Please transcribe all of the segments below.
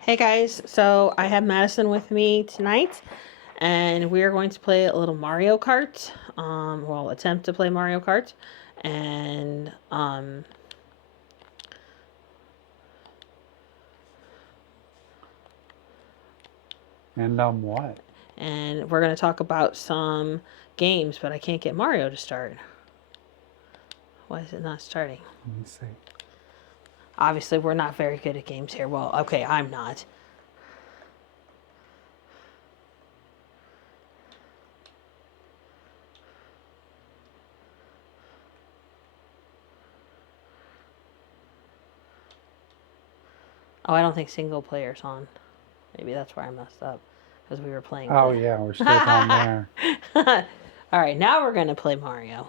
Hey guys, so I have Madison with me tonight, and we are going to play a little Mario Kart. Well, attempt to play Mario Kart, and What? and we're going to talk about some games, but I can't get Mario to start. Why is it not starting? Let me see. Obviously, we're not very good at games here. Well, okay, I'm not. Oh, I don't think single player's on. Maybe that's where I messed up because we were playing. Oh, yeah, we're still down there. All right, now we're going to play Mario.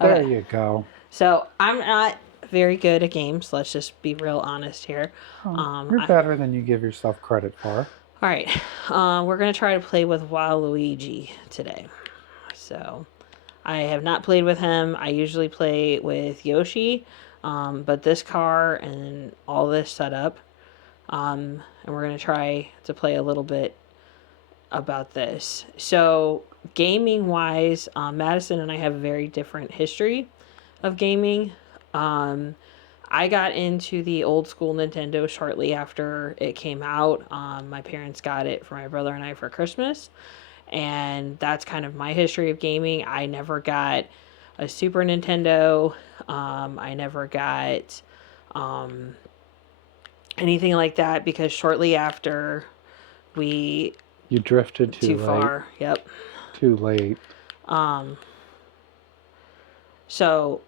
There Okay. you go. So I'm not very good at games. Let's just be real honest here. You're better than you give yourself credit for. All right. We're going to try to play with Waluigi today. So I have not played with him. I usually play with Yoshi. But this car and all this setup, and we're going to try to play a little bit about this. So gaming wise, Madison and I have a very different history of gaming. I got into the old school Nintendo shortly after it came out. My parents got it for my brother and I for Christmas, and that's kind of my history of gaming. I never got a Super Nintendo. I never got anything like that because shortly after we You drifted too late. far. Yep. Too late. So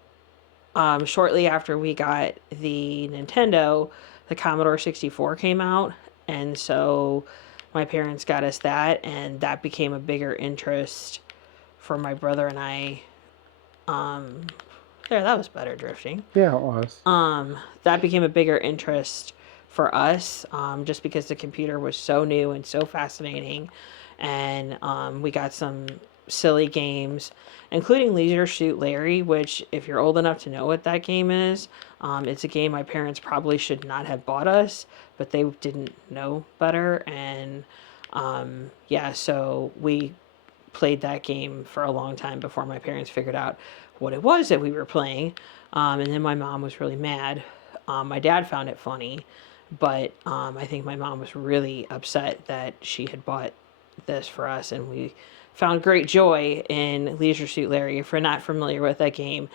shortly after we got the Nintendo, the Commodore 64 came out. And so my parents got us that, and that became a bigger interest for my brother and I. There, that was better drifting. Yeah, it was. That became a bigger interest for us, just because the computer was so new and so fascinating. And we got some silly games, including Leisure Suit Larry, which, if you're old enough to know what that game is, it's a game my parents probably should not have bought us, but they didn't know better. And yeah, so we played that game for a long time before my parents figured out what it was that we were playing. And then my mom was really mad. My dad found it funny, but I think my mom was really upset that she had bought this for us, and we found great joy in Leisure Suit Larry. If you're not familiar with that game,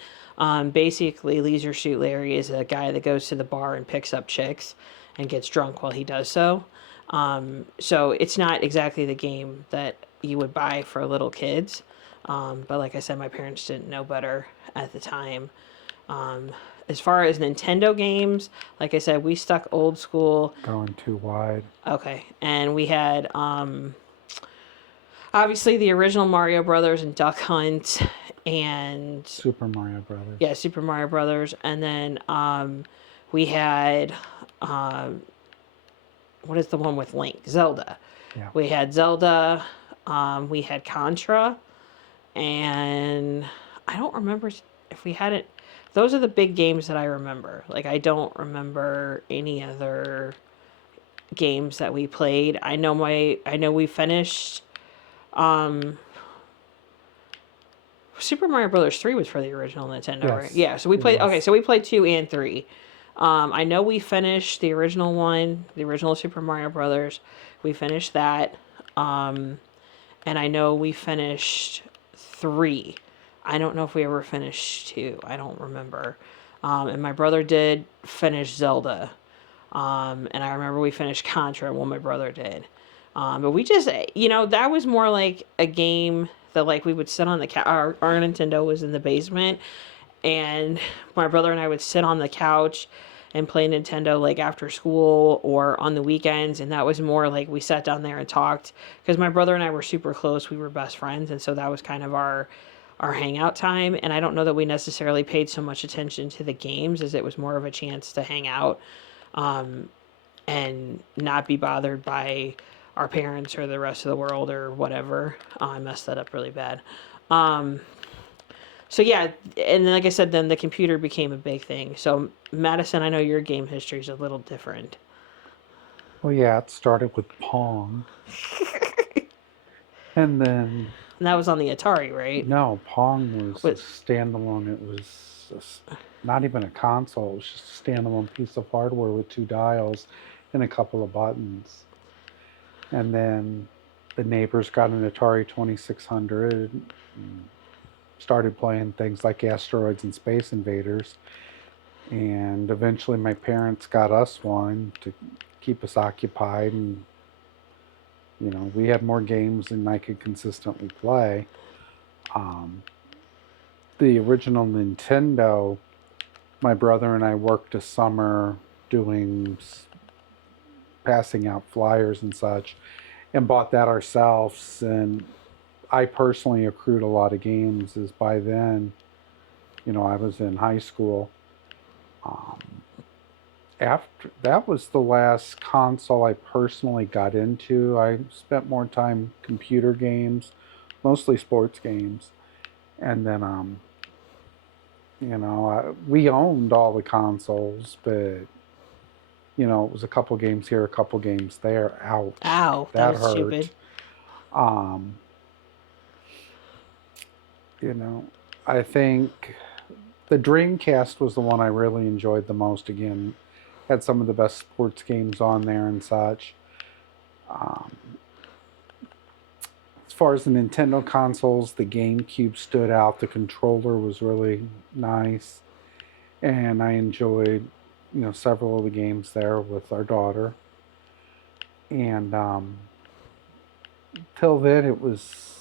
basically Leisure Suit Larry is a guy that goes to the bar and picks up chicks and gets drunk while he does so. So it's not exactly the game that you would buy for little kids. But like I said, my parents didn't know better at the time. As far as Nintendo games, like I said, we stuck old school. Going too wide. Okay. And we had obviously the original Mario Brothers and Duck Hunt and Super Mario Brothers. Yeah, Super Mario Brothers. And then we had what is the one with Link? Zelda. Yeah. We had Zelda. We had Contra. And I don't remember if we had it. Those are the big games that I remember. Like, I don't remember any other games that we played. I know we finished Super Mario Brothers 3 was for the original Nintendo, Yes, right? Yeah, so we played, was. okay, so we played 2 and 3. I know we finished the original one, the original Super Mario Brothers. We finished that. And I know we finished 3. I don't know if we ever finished 2. I don't remember. And my brother did finish Zelda. And I remember we finished Contra, well, my brother did. But we just, that was more like a game that, like, we would sit on the couch. Our Nintendo was in the basement, and my brother and I would sit on the couch and play Nintendo, like, after school or on the weekends. And that was more like we sat down there and talked, because my brother and I were super close. We were best friends, and so that was kind of our hangout time. And I don't know that we necessarily paid so much attention to the games, as it was more of a chance to hang out and not be bothered by our parents or the rest of the world or whatever. Oh, I messed that up really bad. So yeah, and then, like I said, then the computer became a big thing. So Madison, I know your game history is a little different. Well, yeah, it started with Pong. And then, And that was on the Atari, right? no, Pong was a With standalone. It was not even a console. It was just a standalone piece of hardware with two dials and a couple of buttons. And then the neighbors got an Atari 2600 and started playing things like Asteroids and Space Invaders. And eventually my parents got us one to keep us occupied. And, we had more games than I could consistently play. Um, the original Nintendo, my brother and I worked a summer doing passing out flyers and such, and bought that ourselves. And I personally accrued a lot of games, as by then, I was in high school. Um, After that was the last console I personally got into. I spent more time computer games, mostly sports games, and then we owned all the consoles, but it was a couple games here, a couple games there. Ouch, ow, that that was stupid. hurt. Um, you know, I think the Dreamcast was the one I really enjoyed the most. Again, had some of the best sports games on there and such. Um, as far as the Nintendo consoles, the GameCube stood out. The controller was really nice, and I enjoyed, several of the games there with our daughter. And till then, it was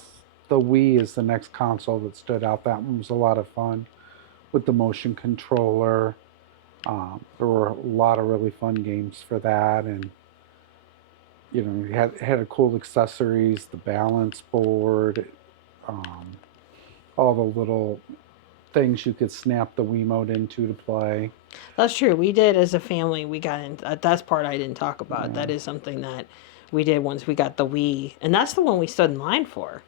the Wii is the next console that stood out. That one was a lot of fun with the motion controller. There were a lot of really fun games for that, and you had a cool accessories, the balance board, um, all the little things you could snap the Wiimote into to play. That's true. We did as a family. We got in. That's part I didn't talk about. Yeah. That is something that we did once we got the Wii, and that's the one we stood in line for.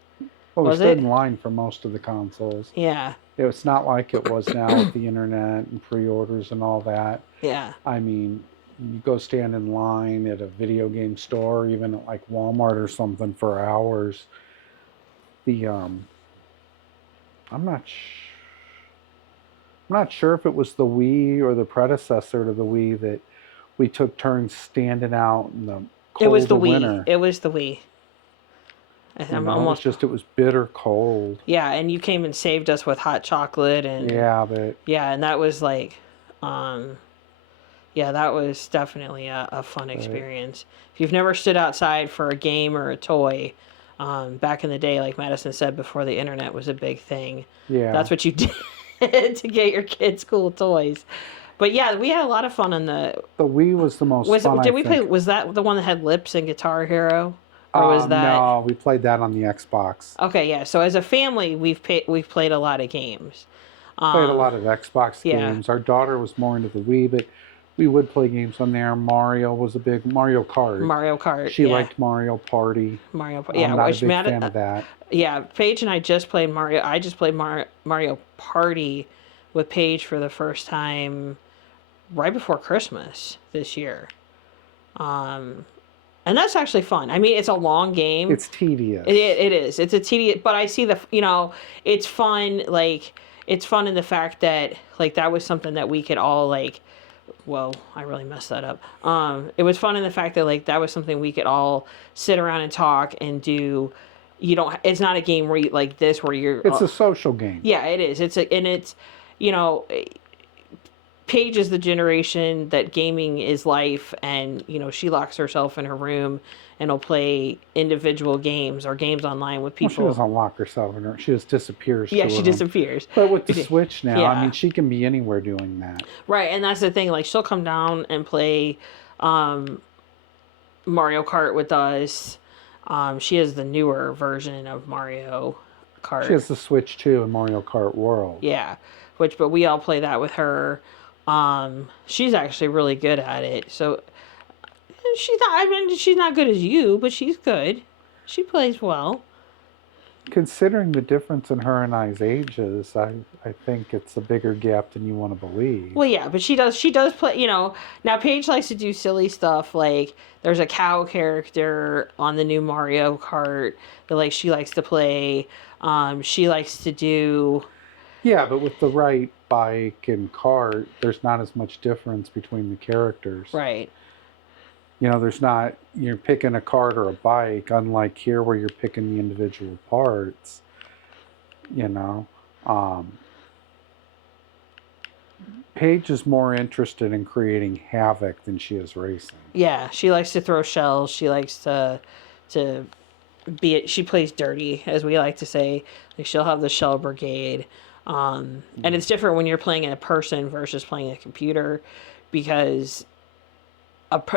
Well, we Was stood it? in line for most of the consoles. Yeah. It's not like it was now with the internet and pre-orders and all that. Yeah. I mean, you go stand in line at a video game store, even at like Walmart or something, for hours. The I'm not I'm not sure if it was the Wii or the predecessor to the Wii that we took turns standing out in the It was cold the of Wii. winter. It was the Wii. I'm almost. It was bitter cold. Yeah, and you came and saved us with hot chocolate and. Yeah, but Yeah, and that was like, um, yeah, that was definitely a fun experience. If you've never stood outside for a game or a toy, back in the day, like Madison said, before the internet was a big thing, yeah, that's what you did to get your kids cool toys. But yeah, we had a lot of fun on the. the Wii was the most fun. Did we play? Was that the one that had Lips and Guitar Hero, or was that? No, we played that on the Xbox. Okay, yeah. So as a family, we've played a lot of games. Played a lot of Xbox yeah. games. Our daughter was more into the Wii, but we would play games on there. Mario was a big Mario Kart. Mario Kart. She liked Mario Party. Mario Party. Yeah, I'm not a big fan of that. Yeah, Paige and I just played Mario. I just played Mario Party with Paige for the first time right before Christmas this year. And that's actually fun. I mean, it's a long game. It's tedious. It is. It's a tedious, but I see it's fun. Like, it's fun in the fact that, like, that was something that we could all, like, whoa, I really messed that up. It was fun in the fact that, like, that was something we could all sit around and talk and do. It's not a game where like this where you're. It's a social game. Yeah, it is. It's Paige is the generation that gaming is life, and she locks herself in her room and will play individual games or games online with people. Well, she doesn't lock herself in her. She just disappears. Yeah, she disappears. But with the Switch now, yeah. I mean, she can be anywhere doing that. Right, and that's the thing. Like, she'll come down and play Mario Kart with us. She has the newer version of Mario Kart. She has the Switch too in Mario Kart World. Yeah, but we all play that with her. She's actually really good at it. So she's not. I mean, she's not good as you, but she's good. She plays well. Considering the difference in her and I's ages, I think it's a bigger gap than you want to believe. Well, yeah, but she does play. Now Paige likes to do silly stuff. Like there's a cow character on the new Mario Kart that like she likes to play. She likes to do. Yeah, but with the right bike and cart, there's not as much difference between the characters. Right. There's not, you're picking a cart or a bike, unlike here where you're picking the individual parts, you know. Um, Paige is more interested in creating havoc than she is racing. Yeah, she likes to throw shells. She likes to be it. She plays dirty, as we like to say. Like she'll have the shell brigade. And it's different when you're playing in a person versus playing a computer, because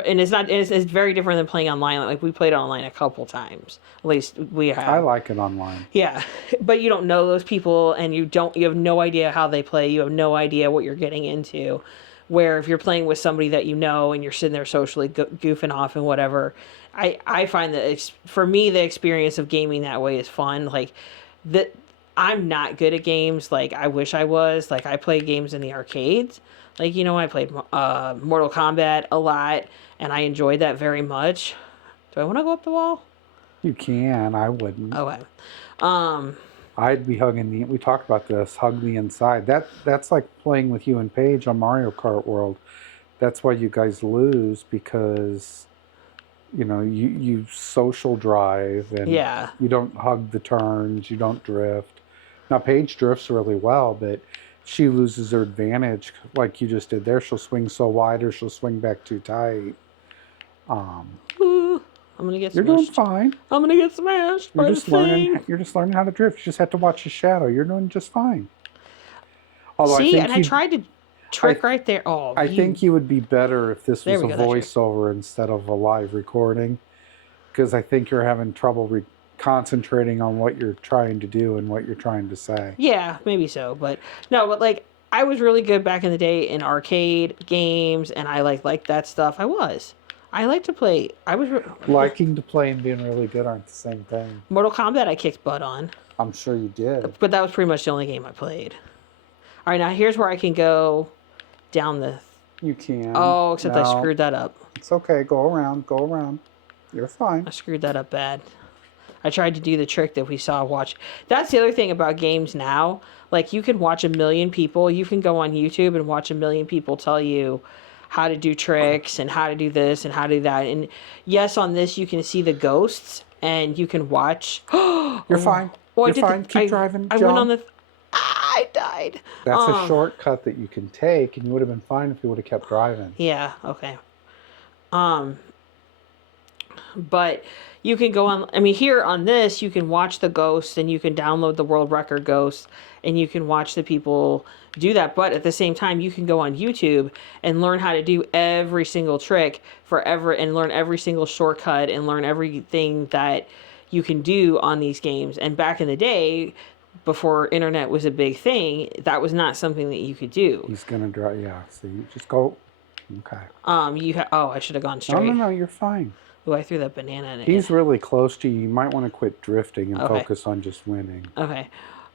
and it's very different than playing online. Like we played online a couple times. At least we have. I like it online. Yeah, but you don't know those people, and you have no idea how they play. You have no idea what you're getting into. Where if you're playing with somebody that you know and you're sitting there socially goofing off and whatever, I find that for me the experience of gaming that way is fun. Like that, I'm not good at games. Like I wish I was. Like I play games in the arcades. Like I played Mortal Kombat a lot, and I enjoyed that very much. Do I want to go up the wall? You can. I wouldn't. Okay. I'd be hugging we talked about this, hug the inside. That's like playing with you and Paige on Mario Kart World. That's why you guys lose, because you social drive and Yeah. you don't hug the turns, you don't drift. Now Paige drifts really well, but she loses her advantage like you just did there. She'll swing so wide or she'll swing back too tight. Ooh, I'm gonna get You're smashed. doing fine. I'm gonna get smashed. You're just learning how to drift. You just have to watch the shadow. You're doing just fine. Although I tried to trick right there. Oh, I think you would be better if this was a go, voiceover instead of a live recording, because I think you're having trouble concentrating on what you're trying to do and what you're trying to say. Yeah, maybe so, but no, but like I was really good back in the day in arcade games, and I like that stuff. I like to play. Liking to play and being really good aren't the same thing. Mortal Kombat I kicked butt on. I'm sure you did. But that was pretty much the only game I played. All right, now here's where I can go down the. You can. Oh, except I screwed that up. It's okay. Go around. Go around. You're fine. I screwed that up bad. I tried to do the trick that we saw watch. That's the other thing about games now. Like you can watch a million people. You can go on YouTube and watch a million people tell you how to do tricks and how to do this and how to do that. And yes, on this you can see the ghosts and you can watch. You're fine. Oh, You're fine. Keep driving. I went on the. I died. That's a shortcut that you can take, and you would have been fine if you would have kept driving. Yeah. Okay. But you can go on. I mean, here on this, you can watch the ghosts, and you can download the world record ghosts, and you can watch the people do that. But at the same time, you can go on YouTube and learn how to do every single trick and learn every single shortcut, and learn everything that you can do on these games. And back in the day, before internet was a big thing, that was not something that you could do. He's gonna drive. Yeah. So you just go. Okay. I should have gone straight. No. You're fine. Oh, I threw that banana in it. He's really close to you. You might want to quit drifting and focus on just winning. Okay.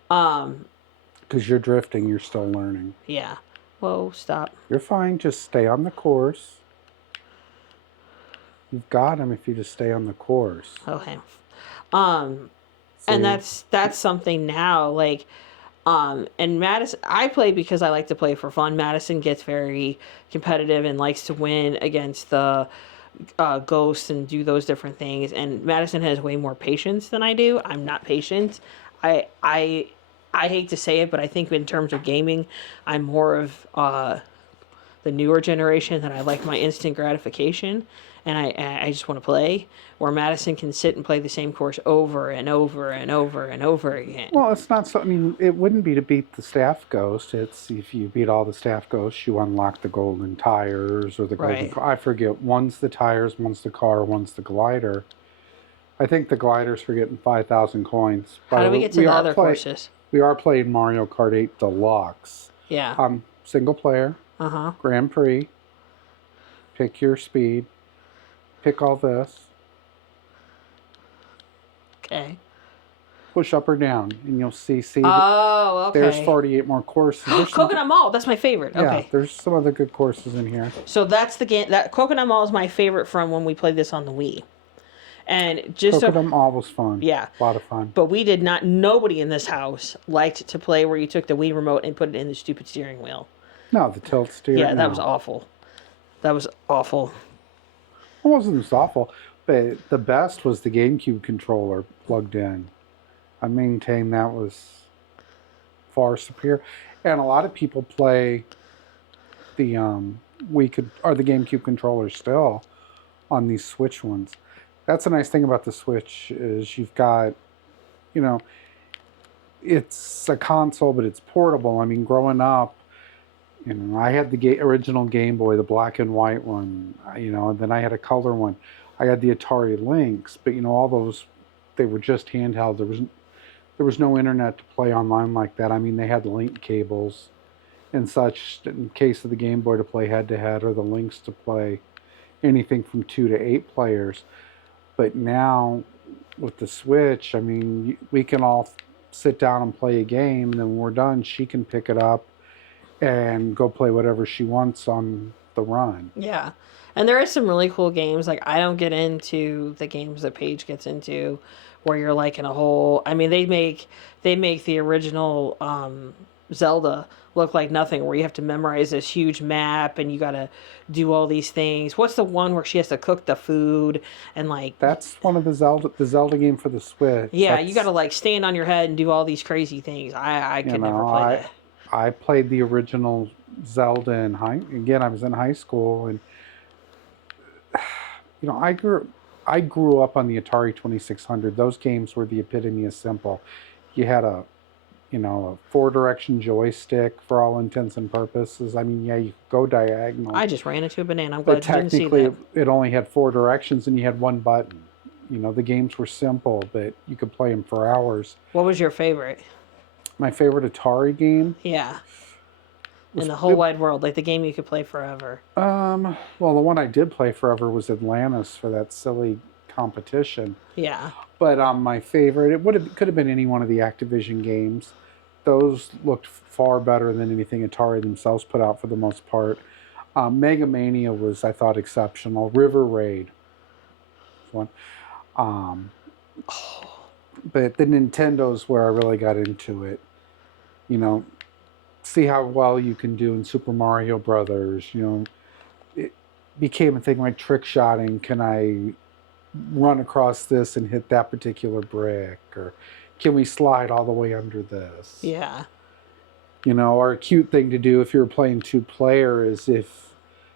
Because you're drifting, you're still learning. Yeah. Whoa, stop. You're fine. Just stay on the course. You've got him if you just stay on the course. Okay. And that's something now, like, and Madison, I play because I like to play for fun. Madison gets very competitive and likes to win against the ghosts and do those different things. And Madison has way more patience than I do. I'm not patient. I hate to say it, but I think in terms of gaming, I'm more of the newer generation, that I like my instant gratification, and I just want to play. Where Madison can sit and play the same course over and over and over and over again. Well, it's not so. I mean, it wouldn't be to beat the staff ghost. It's if you beat all the staff ghosts, you unlock the golden tires or the golden. I forget. One's the tires, one's the car, one's the glider. I think the glider's for getting 5,000 coins. How do we get to the other courses? We are playing Mario Kart 8 Deluxe. Yeah. Single player. Grand Prix. Pick your speed. Pick all this. Okay. push up or down, and you'll see. Oh, There's okay. 48 more courses. There's some, Coconut Mall. That's my favorite. yeah, Okay. there's some other good courses in here. So that's the game. That Coconut Mall is my favorite from when we played this on the Wii. And just so, Coconut Mall was fun. yeah. A lot of fun. But we did not. Nobody in this house liked to play where you took the Wii remote and put it in the stupid steering wheel. No, the tilt steer. Yeah, that no. was awful. That was awful. It wasn't as awful, but the best was the GameCube controller plugged in. I maintain that was far superior, and a lot of people play the the GameCube controller still on these Switch ones. That's a nice thing about the Switch is you've got, you know, it's a console, but it's portable. I mean, growing up, you know, I had the original Game Boy, the black and white one, you know, and then I had a color one. I had the Atari Lynx, but you know, all those, they were just handheld. There was no internet to play online like that. I mean, they had link cables and such in case of the Game Boy to play head-to-head, or the Lynx to play anything from 2 to 8 players. But now with the Switch, I mean, we can all sit down and play a game, and then when we're done, she can pick it up and go play whatever she wants on the run. Yeah. And there is some really cool games. Like, I don't get into the games that Paige gets into where you're like in a whole, I mean, they make the original Zelda look like nothing, where you have to memorize this huge map and you got to do all these things. What's the one where she has to cook the food and like, That's one of the Zelda game for the Switch. yeah, you got to like stand on your head and do all these crazy things. I could never play that. I played the original Zelda in I was in high school, and you know, I grew up on the Atari 2600. Those games were the epitome of simple. You had a, you know, a 4-direction joystick for all intents and purposes. I mean, yeah, you could go diagonal. I just ran into a banana. I'm but glad you didn't see technically, that. it only had 4 directions, and you had one button. You know, the games were simple, but you could play them for hours. What was your favorite? My favorite Atari game? Yeah. In the whole wide world, like the game you could play forever. Well, the one I did play forever was Atlantis for that silly competition. Yeah. But my favorite, could have been any one of the Activision games. Those looked far better than anything Atari themselves put out for the most part. Mega Mania was, I thought, exceptional. River Raid was one. But the Nintendo's where I really got into it. You know, see how well you can do in Super Mario Brothers. You know, it became a thing like trick shotting. Can I run across this and hit that particular brick? Or can we slide all the way under this? Yeah. You know, or a cute thing to do if you were playing 2-player is if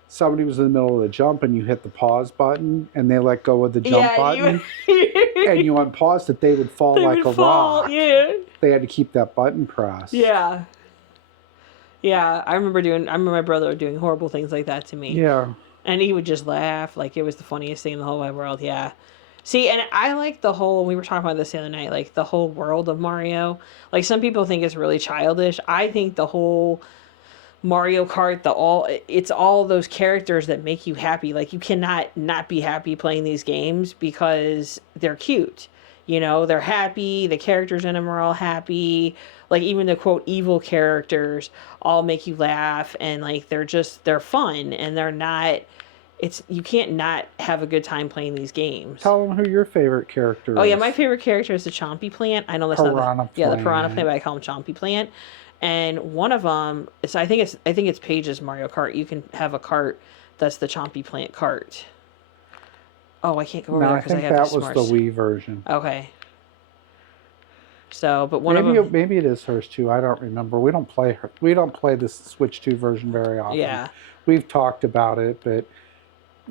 somebody was in the middle of the jump and you hit the pause button and they let go of the jump button and you unpaused it, they would fall like a rock. Yeah. They had to keep that button pressed. Yeah. Yeah, I remember my brother doing horrible things like that to me. Yeah. And he would just laugh like it was the funniest thing in the whole wide world. Yeah. See, and I like the whole, we were talking about this the other night, like the whole world of Mario. Like some people think it's really childish. I think the whole Mario Kart, it's all those characters that make you happy. Like you cannot not be happy playing these games because they're cute. You know, they're happy. The characters in them are all happy. Like even the quote evil characters all make you laugh, and like they're fun, and they're not. You can't not have a good time playing these games. Tell them who your favorite character is. Oh yeah, my favorite character is the Chompy Plant. I know that's Piranha not the Plant. Piranha Plant, but I call him Chompy Plant. And one of them is I think it's Paige's Mario Kart. You can have a cart that's the Chompy Plant cart. Oh, I can't go over there because I have that the was smarts. the Wii version. Okay. So, but maybe it is hers too. I don't remember. We don't play the Switch 2 version very often. Yeah. We've talked about it, but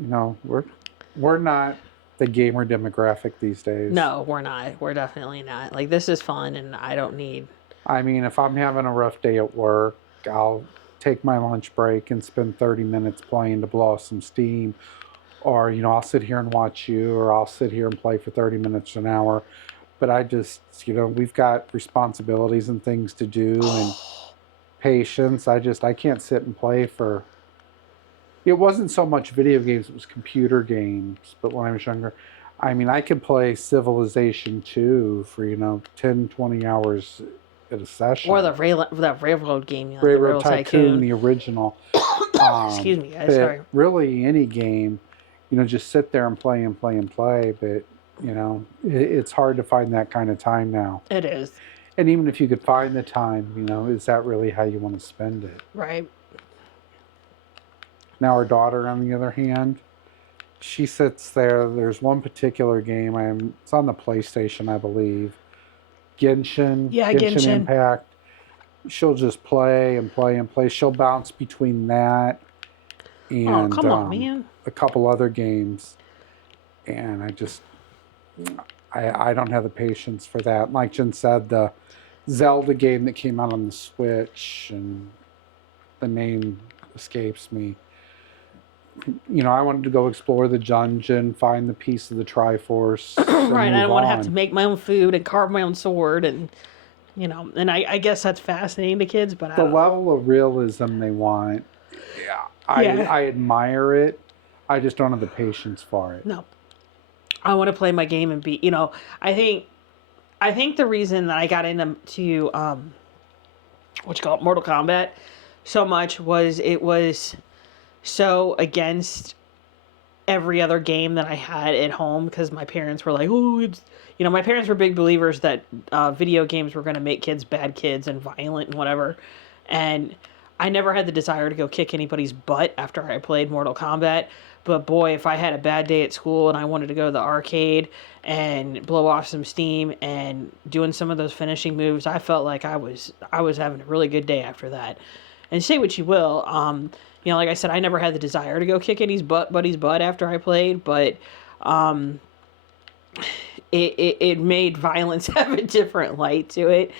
you know, we're not the gamer demographic these days. No, we're not. We're definitely not. Like this is fun, and I don't need. I mean, if I'm having a rough day at work, I'll take my lunch break and spend 30 minutes playing to blow off some steam. Or, you know, I'll sit here and watch you, or I'll sit here and play for 30 minutes, an hour. But I just, you know, we've got responsibilities and things to do and patience. I can't sit and play for... It wasn't so much video games, it was computer games. But when I was younger, I mean, I could play Civilization 2 for, 10, 20 hours at a session. Or that railroad game, like the Railroad Railroad Tycoon, Tycoon. the original. Excuse me, guys. But Sorry. really, any game, just sit there and play and play and play. But, it's hard to find that kind of time now. It is. And even if you could find the time, is that really how you want to spend it? Right. Now, our daughter, on the other hand, she sits there. There's one particular game. It's on the PlayStation, I believe. Genshin. Yeah, Genshin Genshin. Impact. She'll just play and play and play. She'll bounce between that and come on, man. a couple other games. And I don't have the patience for that. Like Jen said, the Zelda game that came out on the Switch, and the name escapes me. I wanted to go explore the dungeon, find the piece of the Triforce. Right, I don't want to have to make my own food and carve my own sword, and and I guess that's fascinating to kids, but the level of realism they want, I admire it. I just don't have the patience for it. No, I want to play my game and be. I think the reason that I got into Mortal Kombat so much was it was so against every other game that I had at home, because my parents were like, oh, it's, my parents were big believers that video games were going to make kids bad kids and violent and whatever. And I never had the desire to go kick anybody's butt after I played Mortal Kombat. But boy, if I had a bad day at school and I wanted to go to the arcade and blow off some steam and doing some of those finishing moves, I felt like I was having a really good day after that. And say what you will, like I said, I never had the desire to go kick buddy's butt after I played, but it made violence have a different light to it,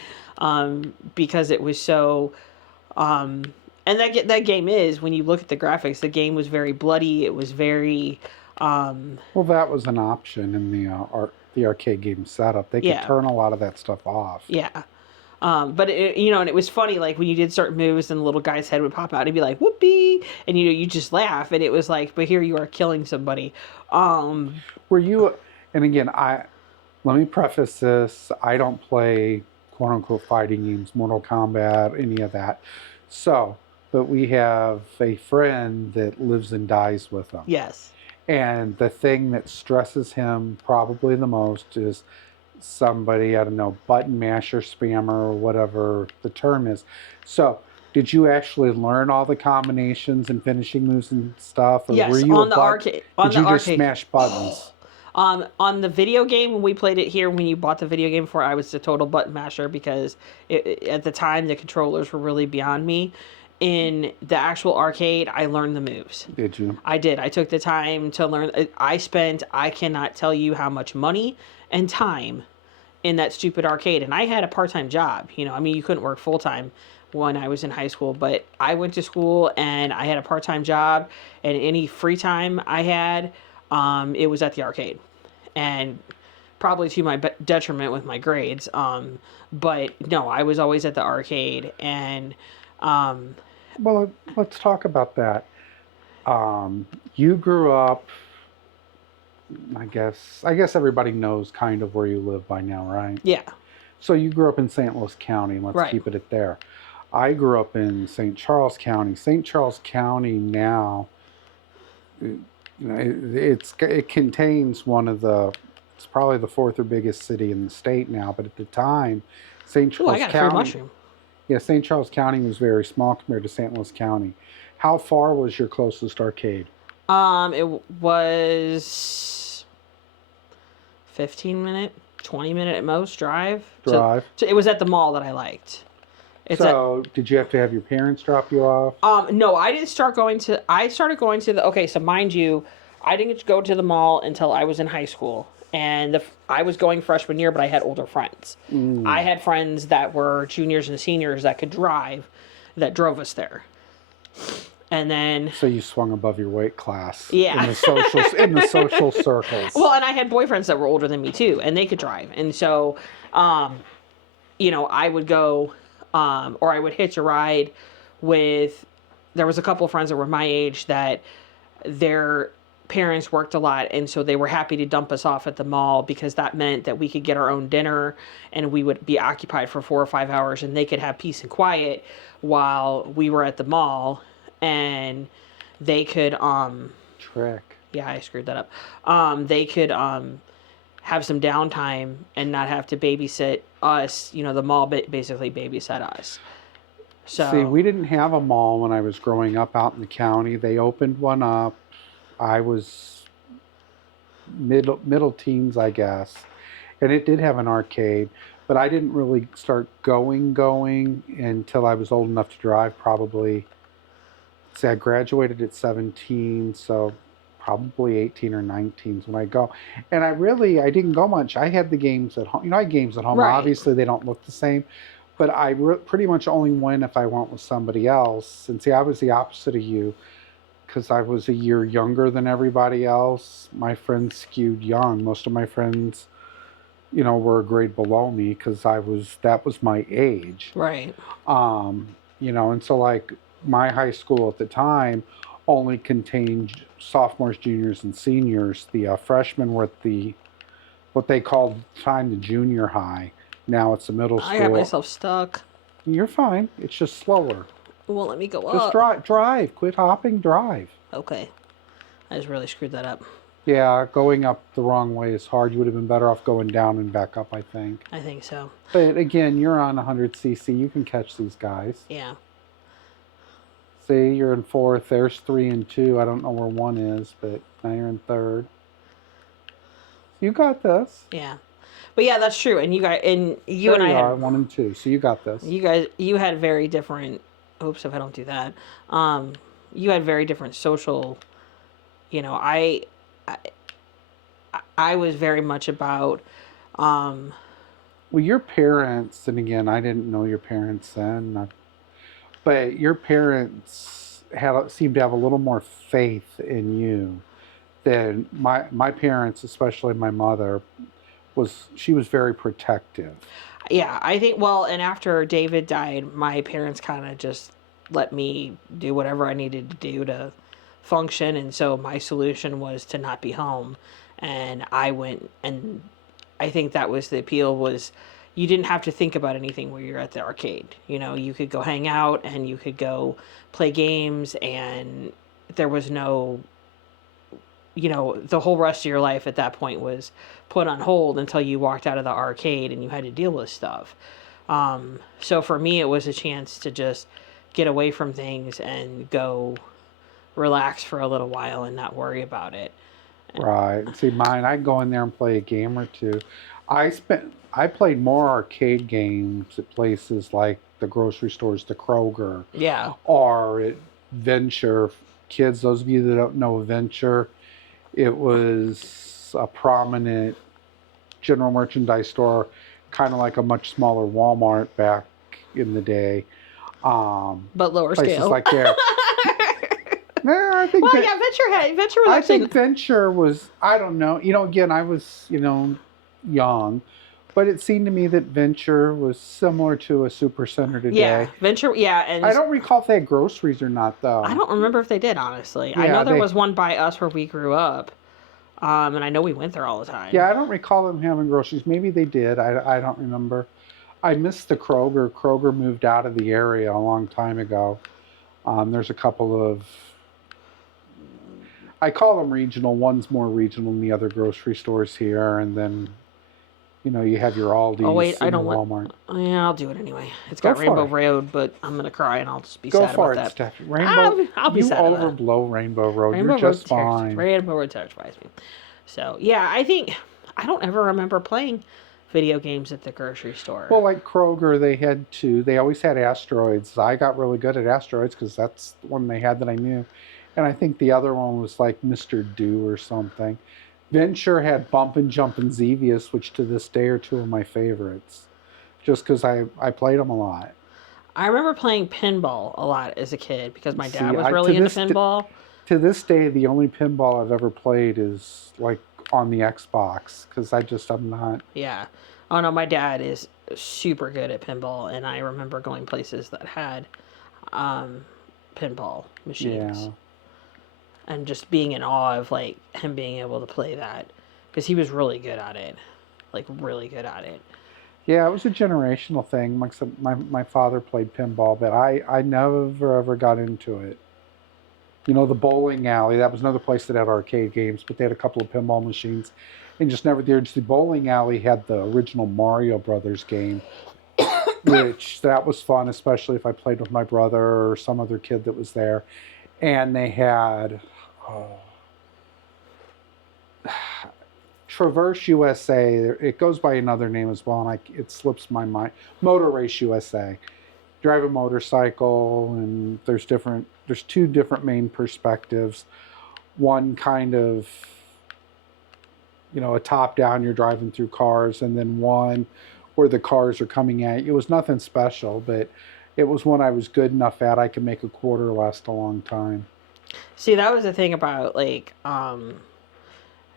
because it was so. And that game is, when you look at the graphics, the game was very bloody. It was very. Well, that was an option in the arcade game setup. They could turn a lot of that stuff off. Yeah. But and it was funny, like when you did certain moves and the little guy's head would pop out and be like, whoopee, and you just laugh, and it was like, but here you are killing somebody. Were you, and again, let me preface this, I don't play quote unquote fighting games, Mortal Kombat, any of that. So, but we have a friend that lives and dies with them. Yes. And the thing that stresses him probably the most is somebody, I don't know, button masher, spammer, or whatever the term is. So, did you actually learn all the combinations and finishing moves and stuff? Or yes, were you on the arcade. Did you just smash buttons? On the video game, when we played it here, when you bought the video game for, I was a total button masher, because at the time the controllers were really beyond me. In the actual arcade, I learned the moves. Did you? I did. I took the time to learn. I cannot tell you how much money and time in that stupid arcade. And I had a part-time job. You couldn't work full-time when I was in high school, but I went to school and I had a part-time job, and any free time I had, it was at the arcade, and probably to my detriment with my grades. But no, I was always at the arcade. And well, let's talk about that. You grew up, I guess everybody knows kind of where you live by now, right? Yeah. So you grew up in St. Louis County. Let's keep it at there. I grew up in St. Charles County. St. Charles County now, it contains it's probably the fourth or biggest city in the state now. But at the time, St. Charles I got County. a free mushroom. Yeah, St. Charles County was very small compared to St. Louis County. How far was your closest arcade? It was 15-minute, 20-minute at most drive. So it was at the mall that I liked. Did you have to have your parents drop you off? No, I didn't start going to. I started going to the. Okay, so mind you, I didn't go to the mall until I was in high school, and I was going freshman year, but I had older friends. I had friends that were juniors and seniors that could drive, that drove us there. And then. So you swung above your weight class. Yeah. In the social circles. Well, and I had boyfriends that were older than me too, and they could drive, and so, I would go. Or I would hitch a ride with, there was a couple of friends that were my age that their parents worked a lot, and so they were happy to dump us off at the mall because that meant that we could get our own dinner and we would be occupied for 4 or 5 hours, and they could have peace and quiet while we were at the mall, and they could Trick. yeah, I screwed that up. They could have some downtime and not have to babysit us. You know, the mall basically babysat us. So See, we didn't have a mall when I was growing up out in the county. They opened one up. I was middle teens, I guess, and it did have an arcade, but I didn't really start going until I was old enough to drive. Probably, see, I graduated at 17, so probably 18 or 19 is when I go. And I didn't go much. I had the games at home. You know, I had games at home. Right. Obviously, they don't look the same, but I pretty much only went if I went with somebody else. And see, I was the opposite of you because I was a year younger than everybody else. My friends skewed young. Most of my friends, you know, were a grade below me because that was my age. right. You know, and so like my high school at the time only contained sophomores, juniors, and seniors. The freshmen were at what they called at the time the junior high. Now it's the middle school. I got myself stuck. You're fine. It's just slower. Well, let me go Just up. drive. Quit hopping. Drive. Okay. I just really screwed that up. Yeah, going up the wrong way is hard. You would have been better off going down and back up, I think. I think so. But again, you're on 100cc. You can catch these guys. Yeah. See, you're in fourth. There's 3 and 2. I don't know where 1 is, but now you're in third. You got this. Yeah. But yeah, that's true. And you guys, and you There and I you are, had 1 and 2. So you got this. you had very different. Oops, if I don't do that. You had very different social. You know, I was very much about. Well, your parents, and again, I didn't know your parents then, but your parents seemed to have a little more faith in you than my parents, especially my mother. She was very protective. Yeah, I think. Well, and after David died, my parents kind of just let me do whatever I needed to do to function, and so my solution was to not be home, and I went, and I think that was the appeal, was you didn't have to think about anything when you're at the arcade. You know, you could go hang out and you could go play games, and there was no, you know, the whole rest of your life at that point was put on hold until you walked out of the arcade and you had to deal with stuff. So for me, it was a chance to just get away from things and go relax for a little while and not worry about it. Right. See, mine, I'd go in there and play a game or two. I played more arcade games at places like the grocery stores, the Kroger, Yeah. or at Venture. Kids, those of you that don't know Venture, it was a prominent general merchandise store, kind of like a much smaller Walmart back in the day. But lower Places scale. like there. I think Well, yeah, Venture was I actually. think Venture was, I don't know. You know, again, I was, young, but it seemed to me that Venture was similar to a Super Center today. Yeah, Venture. Yeah, and I don't recall if they had groceries or not, though. I don't remember if they did, honestly. I Yeah, know there was one by us where we grew up, and I know we went there all the time. Yeah, I don't recall them having groceries. Maybe they did. I don't remember. I missed the Kroger. Kroger moved out of the area a long time ago. There's a couple of, I call them regional. One's more regional than the other grocery stores here, and then, you have your Aldi's. Oh wait, I and don't your want. Walmart. Yeah, I'll do it anyway. It's Go got for Rainbow it. Road, but I'm gonna cry and I'll just be Go sad for about it, that. Steph. Rainbow. I'll be you sad about that. overblow Rainbow Road. Rainbow You're Road just fine. Rainbow Road terrifies me. So yeah, I think I don't ever remember playing video games at the grocery store. Well, like Kroger, they had two. They always had Asteroids. I got really good at Asteroids because that's the one they had that I knew. And I think the other one was like Mr. Do or something. Venture had Bump and Jump and Xevious, which to this day are two of my favorites. Just because I played them a lot. I remember playing pinball a lot as a kid because my dad was to really into this pinball. To this day, the only pinball I've ever played is like on the Xbox because I'm not. Yeah. Oh no, my dad is super good at pinball, and I remember going places that had pinball machines. Yeah. and just being in awe of like him being able to play that because he was really good at it, like really good at it. Yeah, it was a generational thing. Like I said, my father played pinball, but I never ever got into it. You know, the bowling alley, that was another place that had arcade games, but they had a couple of pinball machines and just never there. Just the bowling alley had the original Mario Brothers game, which that was fun, especially if I played with my brother or some other kid that was there. And they had uh, Traverse USA. It goes by another name as well, and it slips my mind. Motor Race USA. Drive a motorcycle, and there's two different main perspectives. One kind of, a top down, you're driving through cars, and then one where the cars are coming at you. It was nothing special, but it was one I was good enough at. I could make a quarter last a long time. See, that was the thing about like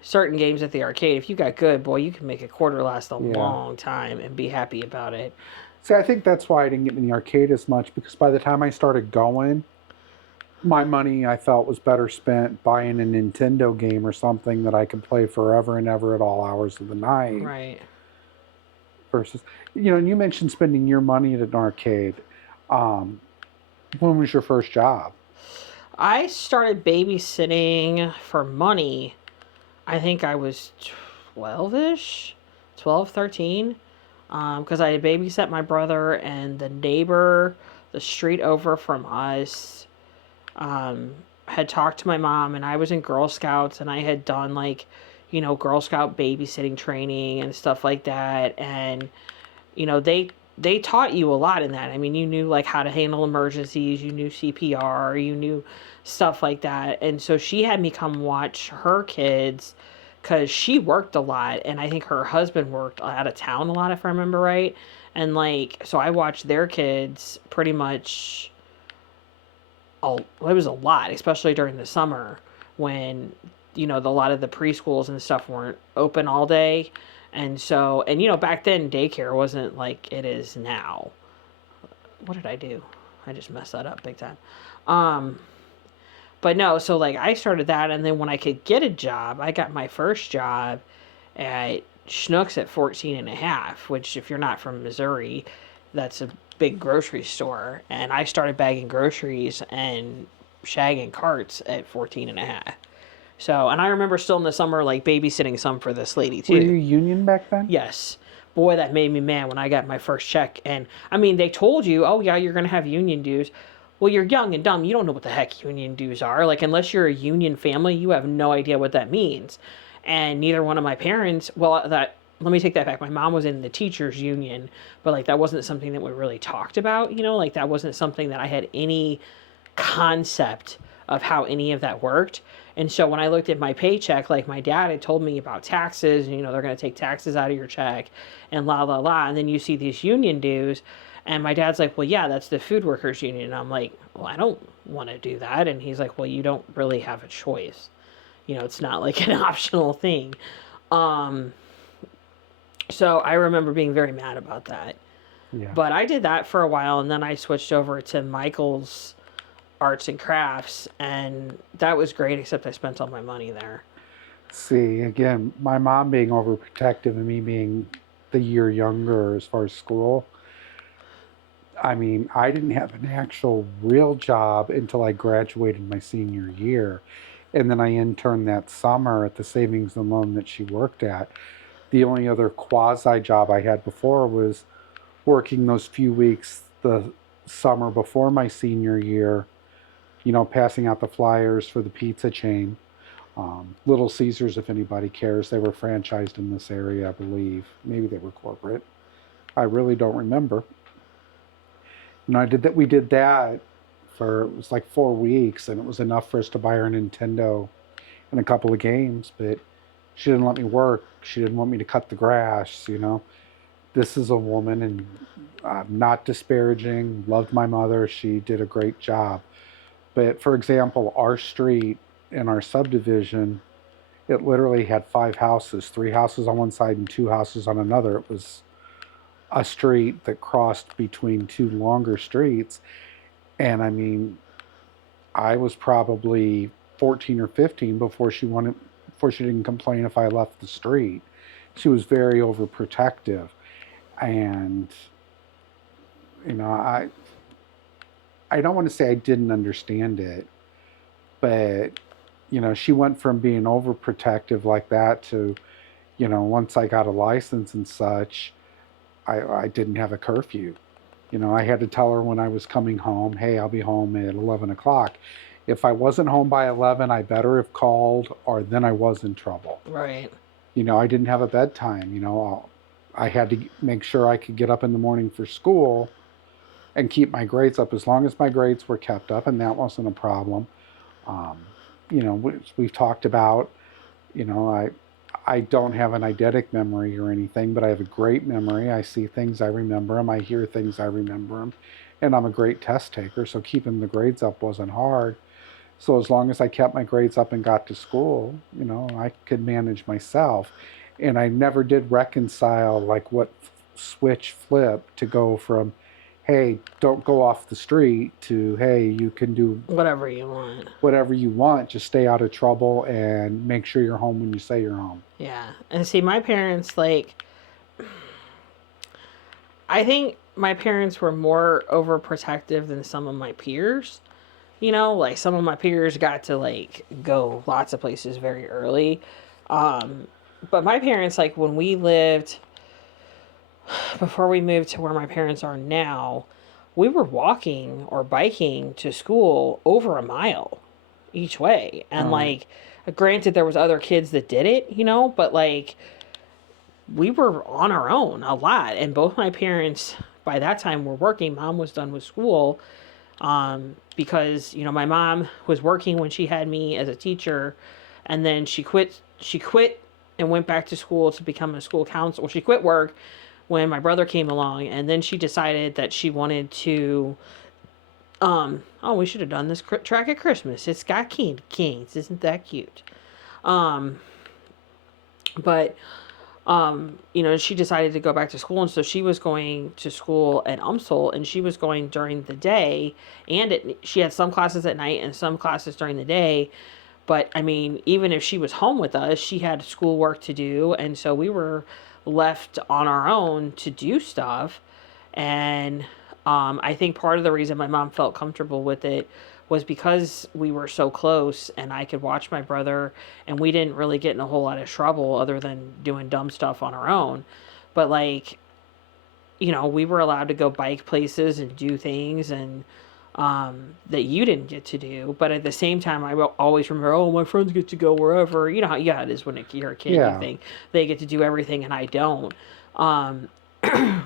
certain games at the arcade. If you got good, boy, you can make a quarter last a Yeah. long time and be happy about it. See, I think that's why I didn't get in the arcade as much, because by the time I started going, my money I felt was better spent buying a Nintendo game or something that I could play forever and ever at all hours of the night. Right. Versus, and you mentioned spending your money at an arcade. Um, when was your first job? I started babysitting for money. I think I was 12 ish, 12, 13. Because I had babysat my brother and the neighbor, the street over from us, um, had talked to my mom, and I was in Girl Scouts, and I had done like, Girl Scout babysitting training and stuff like that, and they taught you a lot in that. I mean, you knew like how to handle emergencies, you knew CPR, you knew stuff like that, and so she had me come watch her kids because she worked a lot, and I think her husband worked out of town a lot, if I remember right. And like, so I watched their kids pretty much it was a lot, especially during the summer when a lot of the preschools and stuff weren't open all day, and so back then daycare wasn't like it is now. What did I do? I just messed that up big time. Um, but no, so like I started that, and then when I could get a job, I got my first job at Schnucks at 14 and a half, which if you're not from Missouri, that's a big grocery store. And I started bagging groceries and shagging carts at 14 and a half. So, and I remember still in the summer, like babysitting some for this lady Were too. you union back then? Yes. Boy, that made me mad when I got my first check. And I mean, they told you, oh, yeah, you're going to have union dues. Well, you're young and dumb. You don't know what the heck union dues are. Like, unless you're a union family, you have no idea what that means. And neither one of my parents, let me take that back. My mom was in the teachers union, but like that wasn't something that we really talked about, like that wasn't something that I had any concept of how any of that worked. And so when I looked at my paycheck, like my dad had told me about taxes, and they're going to take taxes out of your check and la la la. And then you see these union dues. And my dad's like, well, yeah, that's the food workers union. And I'm like, well, I don't want to do that. And he's like, well, you don't really have a choice. It's not like an optional thing. Um, so I remember being very mad about that. Yeah. But I did that for a while, and then I switched over to Michael's arts and crafts, and that was great, except I spent all my money there. See, again, my mom being overprotective and me being the year younger as far as school. I mean, I didn't have an actual real job until I graduated my senior year. And then I interned that summer at the savings and loan that she worked at. The only other quasi job I had before was working those few weeks the summer before my senior year, passing out the flyers for the pizza chain. Little Caesars, if anybody cares, they were franchised in this area, I believe. Maybe they were corporate. I really don't remember. I did that. We did that for it was like 4 weeks, and it was enough for us to buy her a Nintendo and a couple of games. But she didn't let me work. She didn't want me to cut the grass. This is a woman, and I'm not disparaging. Loved my mother. She did a great job. But for example, our street in our subdivision, it literally had 5 houses, 3 houses on one side and 2 houses on another. It was a street that crossed between two longer streets. And I mean, I was probably 14 or 15 before she didn't complain if I left the street. She was very overprotective, and you know, I don't want to say I didn't understand it, but you know, she went from being overprotective like that to, you know, once I got a license and such, I didn't have a curfew. You know, I had to tell her when I was coming home, hey, I'll be home at 11 o'clock. If I wasn't home by 11, I better have called, or then I was in trouble. Right. You know, I didn't have a bedtime. You know, I had to make sure I could get up in the morning for school and keep my grades up as long as my grades were kept up, and that wasn't a problem. Um, you know, we've talked about, you know, I don't have an eidetic memory or anything, but I have a great memory. I see things, I remember them. I hear things, I remember them. And I'm a great test taker, so keeping the grades up wasn't hard. So as long as I kept my grades up and got to school, you know, I could manage myself. And I never did reconcile like what switch flip to go from, hey, don't go off the street to, hey, you can do Whatever you want. whatever you want, just stay out of trouble and make sure you're home when you say you're home. Yeah. And see, my parents, like, I think my parents were more overprotective than some of my peers. You know, like some of my peers got to like go lots of places very early. Um, but my parents, like when we lived before we moved to where my parents are now, we were walking or biking to school over a mile each way. And Oh, like, granted, there was other kids that did it, you know, but like we were on our own a lot. And both my parents by that time were working. Mom was done with school, because you know my mom was working when she had me as a teacher, and then she quit and went back to school to become a school counselor. Well, she quit work when my brother came along, and then she decided that she wanted to, oh, we should have done this track at Christmas. It's got candy canes. Isn't that cute? um but you know, she decided to go back to school, and so she was going to school at UMSL, and she was going during the day, and she had some classes at night and some classes during the day. But I mean, even if she was home with us, she had schoolwork to do, and so we were left on our own to do stuff. And I think part of the reason my mom felt comfortable with it was because we were so close and I could watch my brother, and we didn't really get in a whole lot of trouble other than doing dumb stuff on our own. But like, you know, we were allowed to go bike places and do things, and that you didn't get to do. But at the same time, I will always remember, oh, my friends get to go wherever. You know how, yeah, it is when you're a kid, you yeah, think they get to do everything and I don't. Um,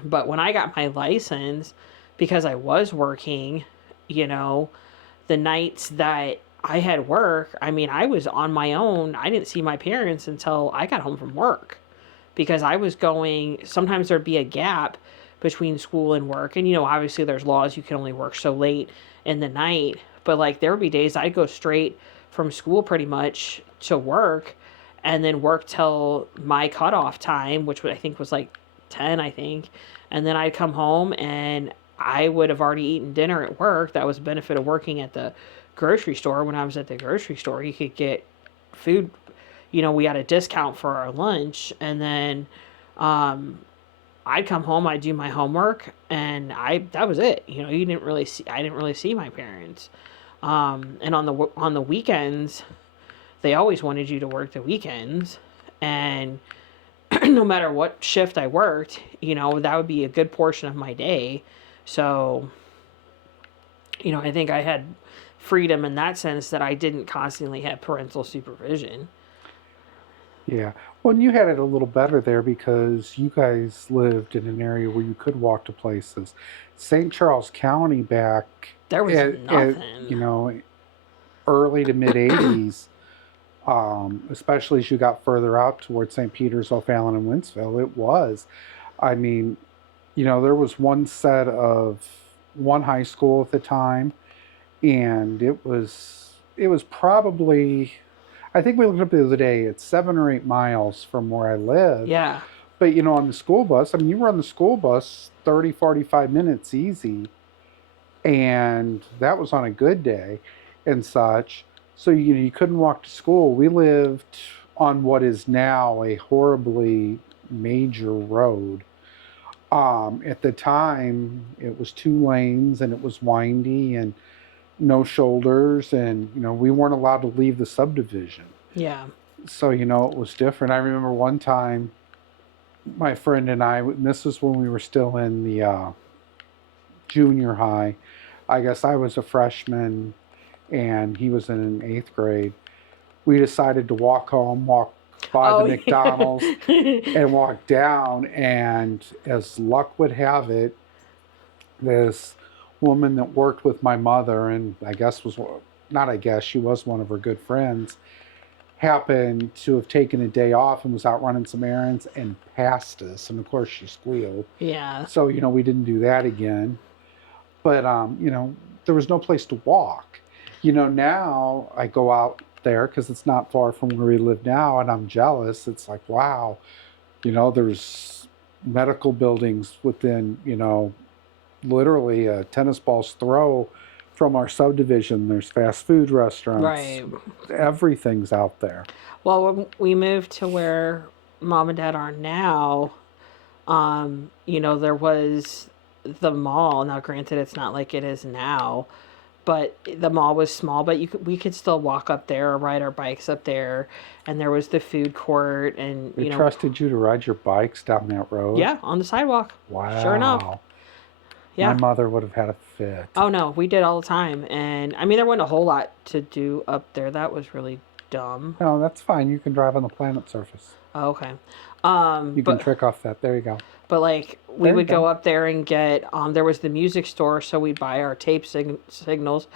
but when I got my license, because I was working, you know, the nights that I had work, I mean, I was on my own. I didn't see my parents until I got home from work, because I was going, sometimes there'd be a gap between school and work. And, you know, obviously there's laws, you can only work so late in the night. But like, there would be days I'd go straight from school pretty much to work, and then work till my cutoff time, which I think was like 10, I think. And then I'd come home and I would have already eaten dinner at work. That was the benefit of working at the grocery store. When I was at the grocery store, you could get food, you know, we had a discount for our lunch. And then um, I'd come home, I'd do my homework, and that was it. You know, I didn't really see my parents. And on the weekends, they always wanted you to work the weekends, and no matter what shift I worked, you know, that would be a good portion of my day. So, you know, I think I had freedom in that sense, that I didn't constantly have parental supervision. yeah. Well, and you had it a little better there because you guys lived in an area where you could walk to places. St. Charles County back There was at nothing. you know, early to mid 80s, especially as you got further out towards St. Peter's, O'Fallon, and Winsville, it was. I mean, you know, there was one high school at the time, and it was probably, I think we looked up the other day, it's 7 or 8 miles from where I lived. Yeah. But you know, on the school bus, I mean, you were on the school bus 30, 45 minutes easy, and that was on a good day and such. So you couldn't walk to school. We lived on what is now a horribly major road. At the time, it was 2 lanes and it was windy and no shoulders, and we weren't allowed to leave the subdivision. Yeah. So it was different. I remember one time, my friend and I, and this was when we were still in the junior high. I guess I was a freshman and he was in 8th grade. We decided to walk home, walk by the McDonald's, and walk down. And as luck would have it, this woman that worked with my mother, and I guess was not I guess she was one of her good friends, happened to have taken a day off and was out running some errands and passed us. And of course, she squealed. Yeah. So we didn't do that again. But there was no place to walk. Now I go out there because it's not far from where we live now, and I'm jealous. It's like, wow, there's medical buildings within literally a tennis ball's throw from our subdivision. There's fast food restaurants. Right. Everything's out there. Well, when we moved to where mom and dad are now, there was the mall. Now, granted, it's not like it is now, but the mall was small. But we could still walk up there or ride our bikes up there, and there was the food court, and They trusted you to ride your bikes down that road? Yeah, on the sidewalk. Wow. Sure enough. Yeah. My mother would have had a fit. Oh no, we did all the time, and I mean there wasn't a whole lot to do up there. That was really dumb. No, that's fine. You can drive on the planet surface. Oh, okay. You can trick off that. There you go. But like we would go up there and get there was the music store, so we'd buy our tape singles.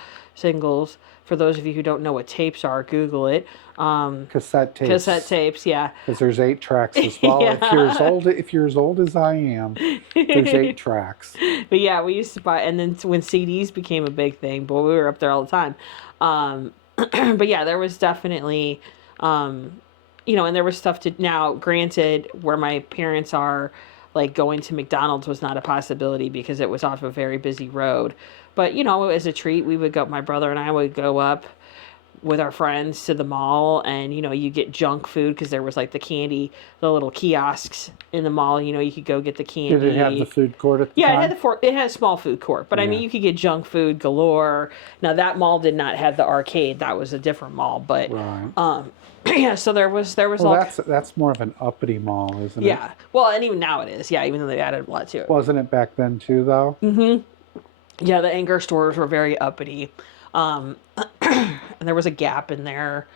For those of you who don't know what tapes are, Google it. Cassette tapes. Cassette tapes, yeah. Because there's 8 tracks as well. Yeah. If you're as old as I am, there's 8 tracks. But yeah, we used to buy, and then when CDs became a big thing, but we were up there all the time. But yeah, there was definitely, and there was stuff to. Now, granted, where my parents are, like going to McDonald's was not a possibility because it was off a very busy road. But as a treat, we would go. My brother and I would go up with our friends to the mall, and you get junk food because there was like the little kiosks in the mall. You could go get the candy. Did it have the food court at the time? Yeah, it had a small food court, but I mean you could get junk food galore. Now that mall did not have the arcade; that was a different mall. But right. Yeah, so there was well, that's more of an uppity mall, isn't it? Yeah, well, and even now it is. Yeah, even though they added a lot to it. Wasn't it back then too, though? Mm-hmm. Yeah, the Anger stores were very uppity. And there was a Gap in there,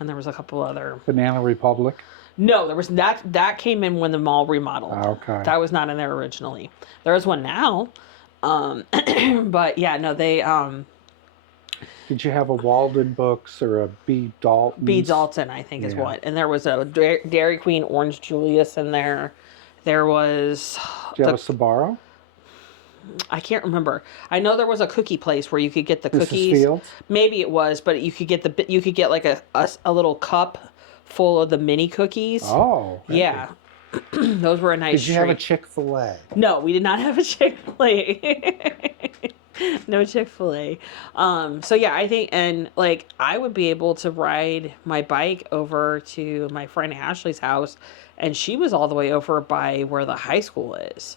and there was a couple other. Banana Republic? No, there was that came in when the mall remodeled. Okay. That was not in there originally. There is one now. But yeah, no, they Did you have a Walden Books or a B. Dalton? B. Dalton, I think is what. And there was a Dairy Queen Orange Julius in there. There was. Did you have a Sbarro? I can't remember. I know there was a cookie place where you could get the Mrs. cookies. Fields? Maybe it was, but you could get like a little cup full of the mini cookies. Oh. Hey. Yeah. Those were a nice Did you treat. have a Chick-fil-A? No, we did not have a Chick-fil-A. No Chick-fil-A. So yeah, I think, and like I would be able to ride my bike over to my friend Ashley's house, and she was all the way over by where the high school is.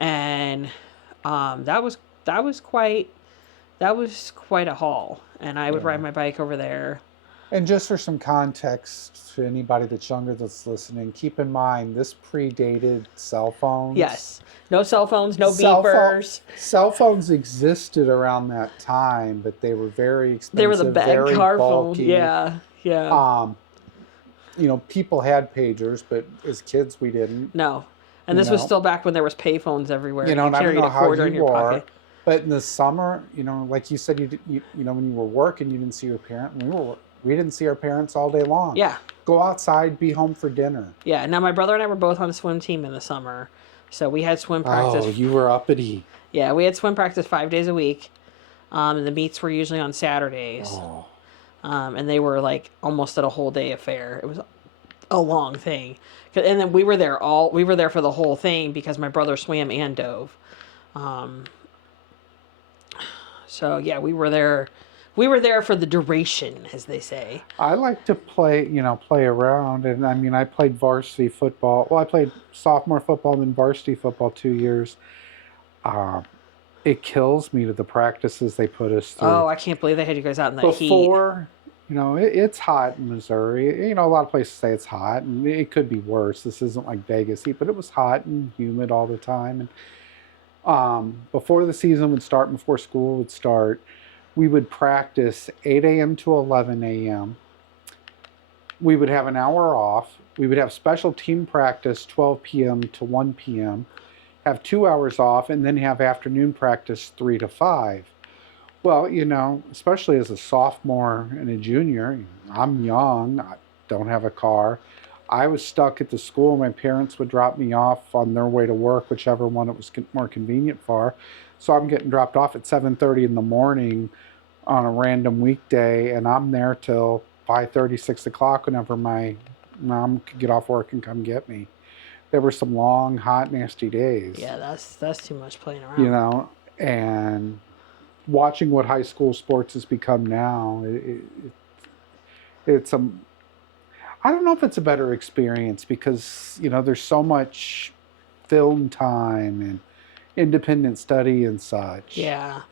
And that was quite a haul, and I would ride my bike over there. And just for some context to anybody that's younger that's listening, keep in mind this predated cell phones. Yes, no cell phones, no beepers. Cell phones existed around that time, but they were very expensive. They were the bad car phone. bulky. Yeah. People had pagers, but as kids we didn't. No. And this was still back when there was payphones everywhere. And I don't know how you in your were, pocket. but in the summer, like you said, you when you were working, you didn't see your parent. We didn't see our parents all day long. Yeah. Go outside, be home for dinner. Yeah. Now my brother and I were both on the swim team in the summer, so we had swim practice. Oh, you were uppity. Yeah, we had swim practice 5 days a week. And the meets were usually on Saturdays. Oh. And they were like almost at a whole day affair. It was a long thing. And then we were there for the whole thing because my brother swam and dove. So yeah, we were there We were there for the duration, as they say. I like to play around, and I mean, I played varsity football. Well, I played sophomore football and then varsity football 2 years. Uh, it kills me to the practices they put us through. Oh, I can't believe they had you guys out in that heat. Before, it's hot in Missouri. A lot of places say it's hot, and it could be worse. This isn't like Vegas heat, but it was hot and humid all the time. And before the season would start, before school would start, we would practice 8 a.m. to 11 a.m. We would have an hour off. We would have special team practice 12 p.m. to 1 p.m., have 2 hours off, and then have afternoon practice 3 to 5. Well, especially as a sophomore and a junior, I'm young, I don't have a car. I was stuck at the school. My parents would drop me off on their way to work, whichever one it was more convenient for. So I'm getting dropped off at 7:30 in the morning on a random weekday, and I'm there till 5:30, 6 o'clock whenever my mom could get off work and come get me. There were some long, hot, nasty days. Yeah, that's too much playing around. And watching what high school sports has become now, it's I don't know if it's a better experience because there's so much film time and independent study and such. Yeah.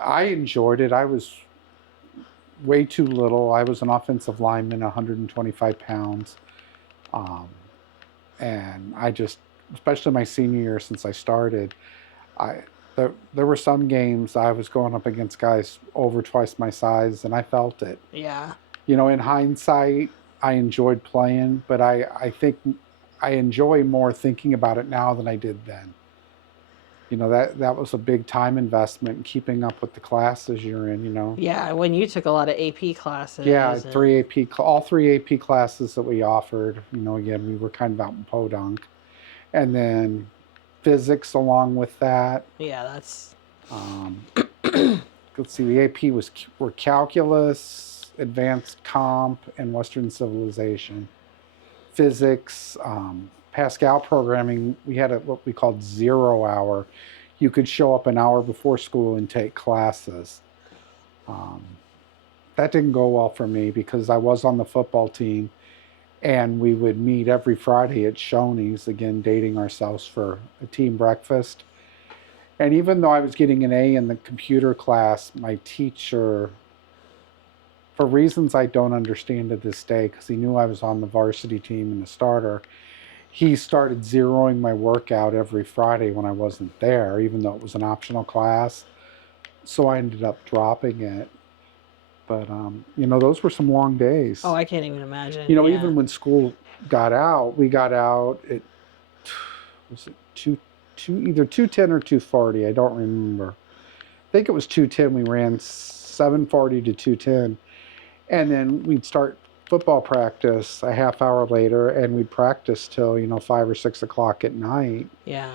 I enjoyed it. I was way too little. I was an offensive lineman, 125 pounds. And I just, especially my senior year since I started, there were some games I was going up against guys over twice my size, and I felt it. Yeah. In hindsight, I enjoyed playing, but I think I enjoy more thinking about it now than I did then. That was a big time investment in keeping up with the classes you're in. Yeah, when you took a lot of AP classes. Yeah, all three AP classes that we offered. Again, we were kind of out in podunk, and then physics along with that. Yeah, that's. Let's see, the AP were calculus, advanced comp, and Western civilization. Physics, Pascal programming, we had what we called 0 hour. You could show up an hour before school and take classes. That didn't go well for me because I was on the football team, and we would meet every Friday at Shoney's, again, dating ourselves, for a team breakfast. And even though I was getting an A in the computer class, my teacher, for reasons I don't understand to this day, because he knew I was on the varsity team and the starter, he started zeroing my work out every Friday when I wasn't there, even though it was an optional class. So I ended up dropping it. But, those were some long days. Oh, I can't even imagine. Even when school got out, we got out at, was it either 2:10 or 2:40? I don't remember. I think it was 2:10. We ran 7:40 to 2:10. And then we'd start football practice a half hour later, and we'd practice till 5 or 6 o'clock at night. Yeah.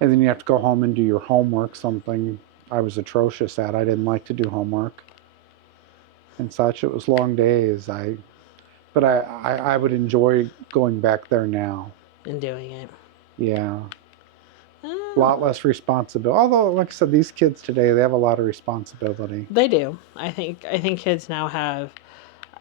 And then you have to go home and do your homework, something I was atrocious at. I didn't like to do homework and such. It was long days. But I would enjoy going back there now And doing it. Yeah. A lot less responsibility. Although, like I said, these kids today, they have a lot of responsibility. They do. I think kids now have.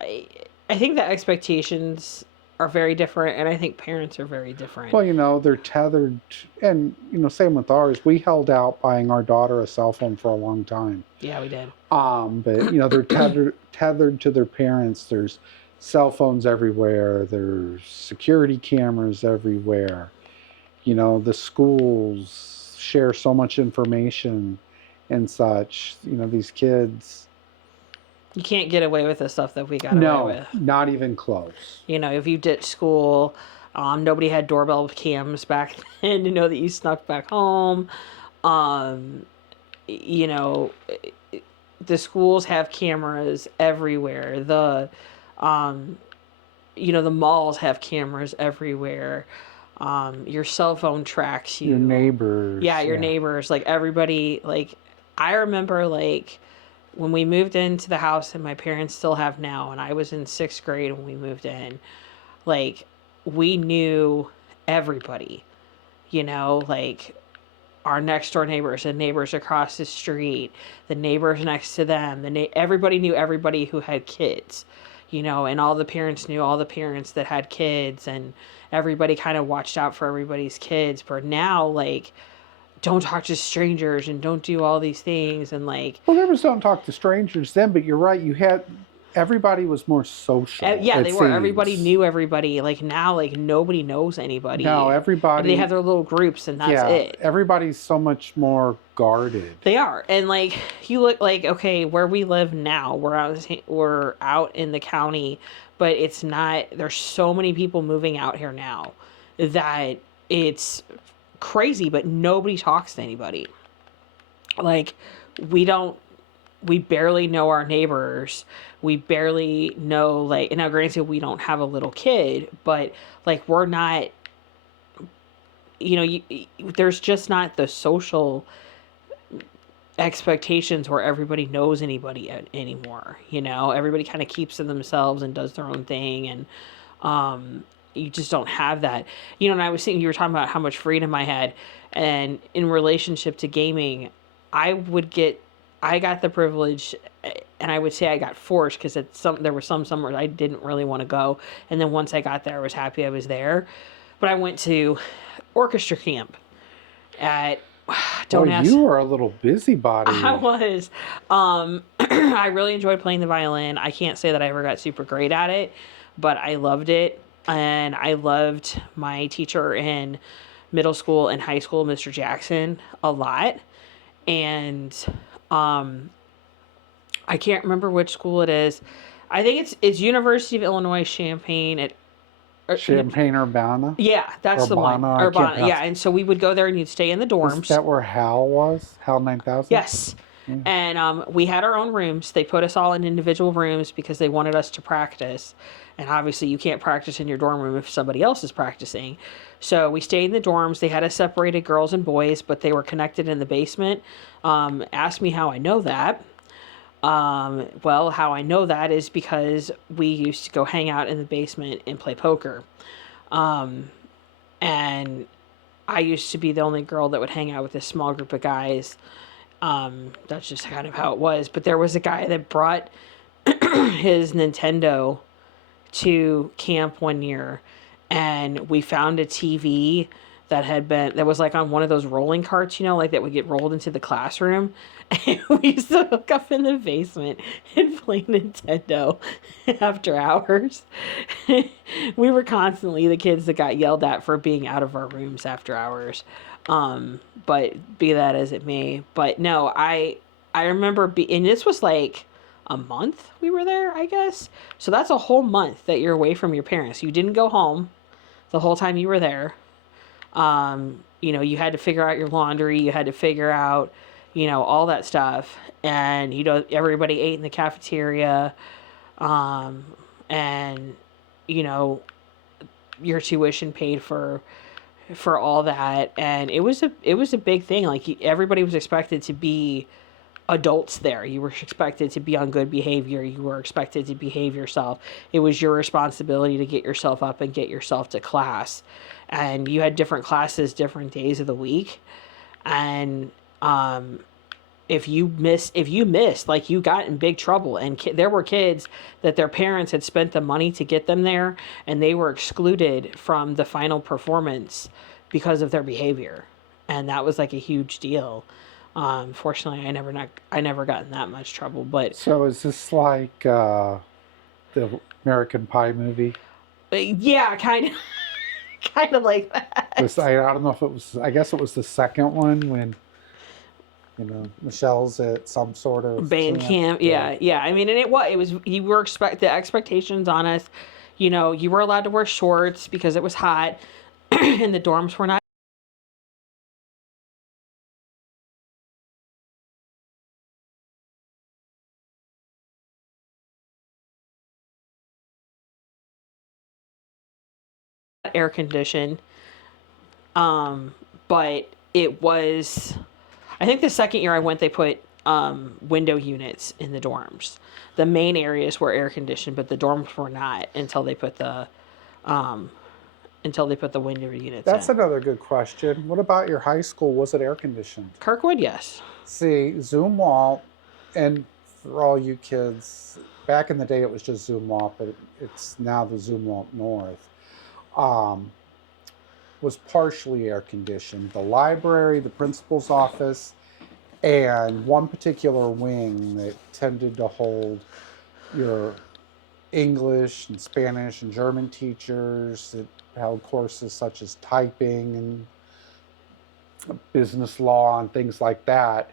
I think the expectations are very different, and I think parents are very different. Well, they're tethered, and same with ours. We held out buying our daughter a cell phone for a long time. Yeah, we did. But they're tethered to their parents. There's cell phones everywhere. There's security cameras everywhere. The schools share so much information and such. These kids. You can't get away with the stuff that we got away with. No, not even close. If you ditched school, nobody had doorbell cams back then to know that you snuck back home. The schools have cameras everywhere. The malls have cameras everywhere. Your cell phone tracks you. Your neighbors. Yeah, your neighbors. Like, everybody, I remember, when we moved into the house that my parents still have now, and I was in 6th grade when we moved in, we knew everybody, our next door neighbors, the neighbors across the street, the neighbors next to them, everybody knew everybody who had kids, you know, and all the parents knew all the parents that had kids, and everybody kind of watched out for everybody's kids. But now, like, don't talk to strangers and don't do all these things, and like, Well, there was don't talk to strangers then, but you're right. You had everybody was more social. yeah, It they were. Everybody seems. knew everybody. Like now, like nobody knows No, anybody, and they have everybody. their little groups, and that's Yeah, it. everybody's so much more guarded. They are, and like you look like, okay, where we live now, we're out in the county, but it's not. There's so many people moving out here now that it's crazy, but nobody talks to anybody. Like we don't we barely know our neighbors. We barely know, like, and now granted we don't have a little kid, but like we're not, you know, there's just not the social expectations where everybody knows anybody anymore. You know, everybody kind of keeps to themselves and does their own thing, and you just don't have that. You know, and I was thinking, you were talking about how much freedom I had, and in relationship to gaming, I would get, I got the privilege, and I would say I got forced because there were some summers I didn't really want to go, and then once I got there, I was happy I was there. But I went to orchestra camp at Well, don't ask. you were a little busybody. I was. I really enjoyed playing the violin. I can't say that I ever got super great at it, but I loved it. And I loved my teacher in middle school and high school, Mr. Jackson, a lot. And I can't remember which school it is. I think it's University of Illinois Champaign at Champaign Urbana. yeah, that's the one. Urbana, I can't Urbana. Yeah, pronounce. and so we would go there and you'd stay in the Is dorms. that where Hal was? Hal 9000? Yes. And we had our own rooms. They put us all in individual rooms because they wanted us to practice. And obviously, you can't practice in your dorm room if somebody else is practicing. So we stayed in the dorms. They had us separated, girls and boys, but they were connected in the basement. Asked me how I know that. Well, how I know that is because we used to go hang out in the basement and play poker. And I used to be the only girl that would hang out with this small group of guys. That's just kind of how it was. But there was a guy that brought his Nintendo to camp one year, and we found a TV that was like on one of those rolling carts, you know, like that would get rolled into the classroom. And we used to hook up in the basement and play Nintendo after hours. We were constantly the kids that got yelled at for being out of our rooms after hours. But be that as it may. But no, I remember and this was like a month we were there, I guess. So that's a whole month that you're away from your parents. You didn't go home the whole time you were there. You know, you had to figure out your laundry, you had to figure out, you know, all that stuff. And, you know, everybody ate in the cafeteria. And, you know, your tuition paid for all that. And it was a big thing. Like everybody was expected to be adults there. You were expected to be on good behavior. You were expected to behave yourself. It was your responsibility to get yourself up and get yourself to class. And you had different classes, different days of the week. And if you missed, like you got in big trouble. And there were kids that their parents had spent the money to get them there, and they were excluded from the final performance because of their behavior. And that was like a huge deal. Fortunately, I never got in that much trouble. But So is this like the American Pie movie? yeah, kind of, kind of like that. I don't know if it was. I guess it was the second one when, you know, Michelle's at some sort of Band camp. Yeah. I mean, and it was you were the expectations on us. You know, you were allowed to wear shorts because it was hot, and the dorms were not air conditioned. But it was, I think the second year I went, they put window units in the dorms. The main areas were air conditioned, but the dorms were not until they put the until they put the window units That's in. another good question. What about your high school? Was it air conditioned? Kirkwood, yes. See, Zumwalt, and for all you kids, back in the day it was just Zumwalt, but it's now the Zumwalt North, um, was partially air conditioned. The library, the principal's office, and one particular wing that tended to hold your English and Spanish and German teachers. It held courses such as typing and business law and things like that.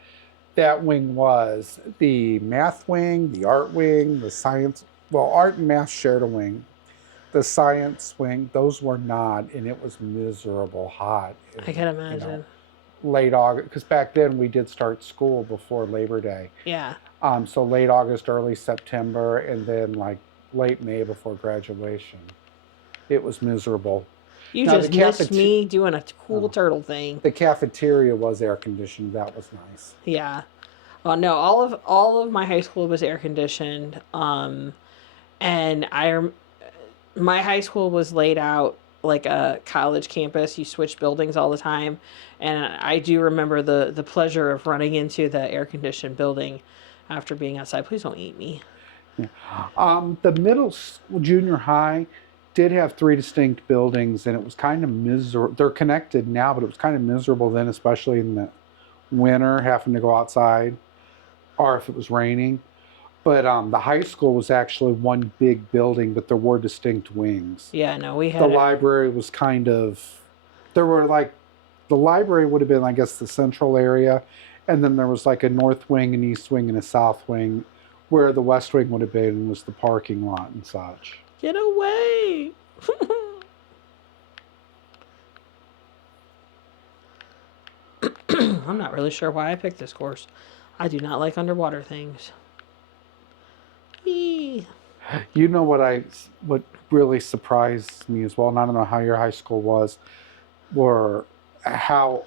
That wing was the math wing, the art wing, the science. Well, art and math shared a wing. The science wing, those were not, and it was miserable hot. I can imagine. Late August, because back then we did start school before Labor Day. Yeah. So late August, early September, and then like late May before graduation. It was miserable. You Now, just missed me doing a cool turtle thing. The cafeteria was air conditioned. That was nice. Yeah. No, all of my high school was air conditioned. And my high school was laid out like a college campus. You switch buildings all the time, and I do remember the pleasure of running into the air conditioned building after being outside. Please don't eat me. Yeah. The middle school, junior high, did have three distinct buildings, and it was kind of miserable. They're connected now, but it was kind of miserable then, especially in the winter, having to go outside, or if it was raining. But the high school was actually one big building, but there were distinct wings. Yeah, no, we had the library was kind of, there were like, the library would have been, I guess, the central area, and then there was like a north wing, an east wing, and a south wing, where the west wing would have been was the parking lot and such. Get away! I'm not really sure why I picked this course. I do not like underwater things. Eee. You know what really surprised me as well, and I don't know how your high school was, were how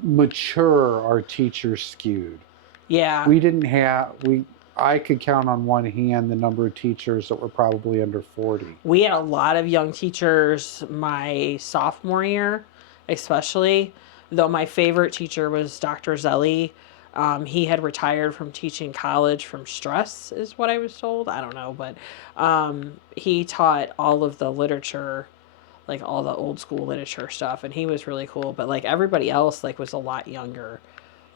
mature our teachers skewed. Yeah. I could count on one hand the number of teachers that were probably under 40. We had a lot of young teachers my sophomore year, especially, though my favorite teacher was Dr. Zelli. He had retired from teaching college from stress, is what I was told. I don't know, but he taught all of the literature, like all the old school literature stuff, and he was really cool. But like everybody else, like was a lot younger.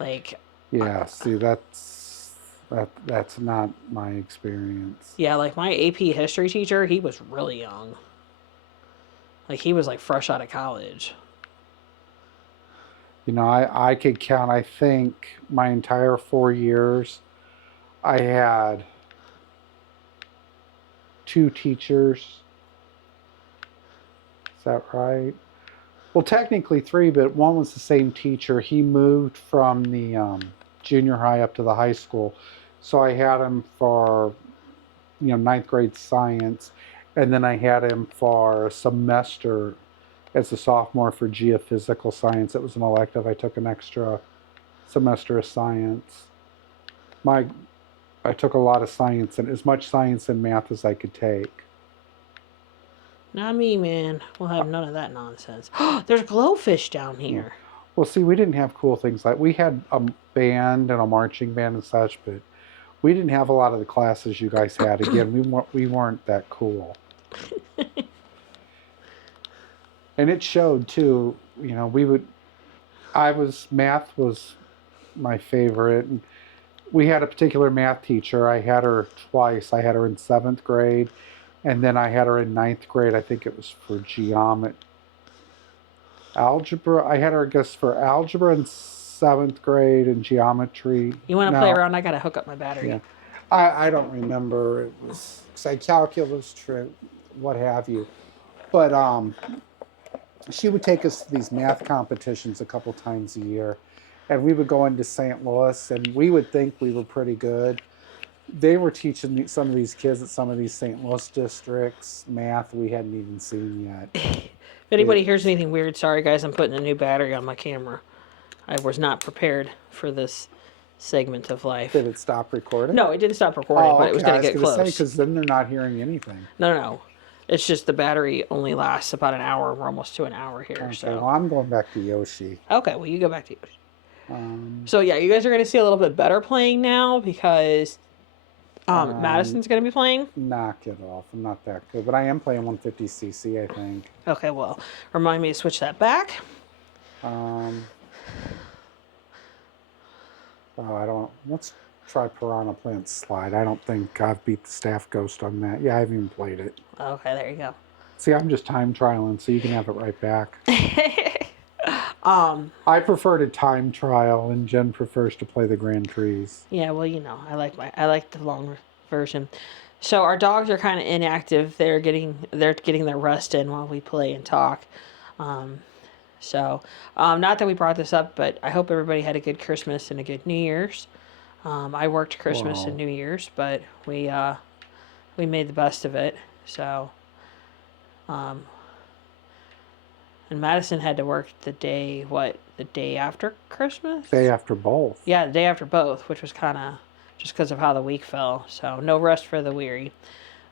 Like yeah, see that's not my experience. Yeah, like my AP history teacher, he was really young. Like he was like fresh out of college. You know, I could count, I think, my entire 4 years, I had 2 teachers. Is that right? Well, technically 3, but one was the same teacher. He moved from the junior high up to the high school. So I had him for, ninth grade science. And then I had him for a semester as a sophomore for geophysical science. It was an elective. I took an extra semester of science. I took a lot of science, and as much science and math as I could take. Not me, man. We'll have none of that nonsense. There's glowfish down here. Well, see, we didn't have cool things like, we had a band and a marching band and such, but we didn't have a lot of the classes you guys had. Again, we weren't that cool. And it showed too. Math was my favorite. And we had a particular math teacher. I had her twice. I had her in 7th grade, and then I had her in 9th grade. I think it was for algebra. I had her, I guess, for algebra in 7th grade and geometry. You want to play around? I got to hook up my battery. Yeah. I don't remember. It was, say, calculus, what have you. But she would take us to these math competitions a couple times a year, and we would go into St. Louis, and we would think we were pretty good. They were teaching some of these kids at some of these St. Louis districts math we hadn't even seen yet. If anybody hears anything weird, sorry guys, I'm putting a new battery on my camera. I was not prepared for this segment of life. Did it stop recording? No, it didn't stop recording, but it was going to get close. Because then they're not hearing anything. No. It's just the battery only lasts about an hour. We're almost to an hour here. Okay, So well, I'm going back to Yoshi. okay, well you go back to yours. Um, So yeah, you guys are going to see a little bit better playing now because um, Madison's going to be playing. Knock it off. I'm not that good, but I am playing 150cc, I think. Okay, well, remind me to switch that back. Oh, I don't. Let's try Piranha Plant Slide. I don't think I've beat the Staff Ghost on that. Yeah, I haven't even played it. Okay, there you go. See, I'm just time trialing, so you can have it right back. I prefer to time trial, and Jen prefers to play the Grand Prix. Yeah, well, I like the long version. So our dogs are kind of inactive. They're getting their rest in while we play and talk. Um, not that we brought this up, but I hope everybody had a good Christmas and a good New Year's. I worked Christmas and New Year's, but we made the best of it. So, and Madison had to work the day after Christmas? Day after both. Yeah, the day after both, which was kind of just because of how the week fell. So no rest for the weary.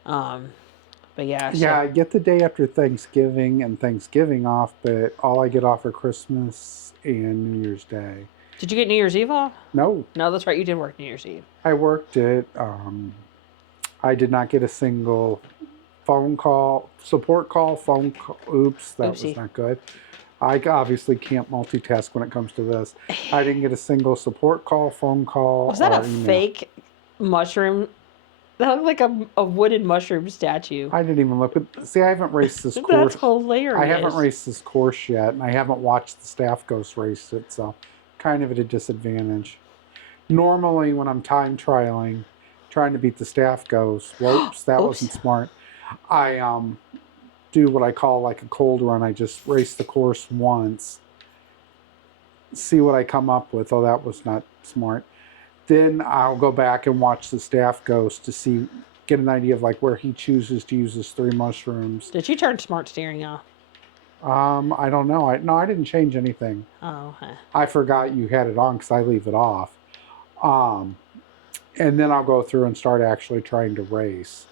But yeah. Yeah, I get the day after Thanksgiving and Thanksgiving off, but all I get off are Christmas and New Year's Day. Did you get New Year's Eve off? No. No, that's right. You did work New Year's Eve. I worked it. I did not get a single support call, phone call. Oops, that Oopsie. was not good. I obviously can't multitask when it comes to this. I didn't get a single support call, phone call. Was that a email. fake mushroom? That looked like a wooden mushroom statue. I didn't even look. But see, I haven't raced this course. That's hilarious. I haven't raced this course yet, and I haven't watched the Staff Ghost race it, so kind of at a disadvantage. Normally, when I'm time trialing, trying to beat the Staff Ghost, whoops, that wasn't smart. I do what I call like a cold run. I just race the course once, see what I come up with. Oh, that was not smart. Then I'll go back and watch the Staff Ghost to get an idea of like where he chooses to use his 3 mushrooms. Did you turn smart steering off? I don't know. I didn't change anything. Oh, okay. I forgot you had it on because I leave it off. And then I'll go through and start actually trying to race.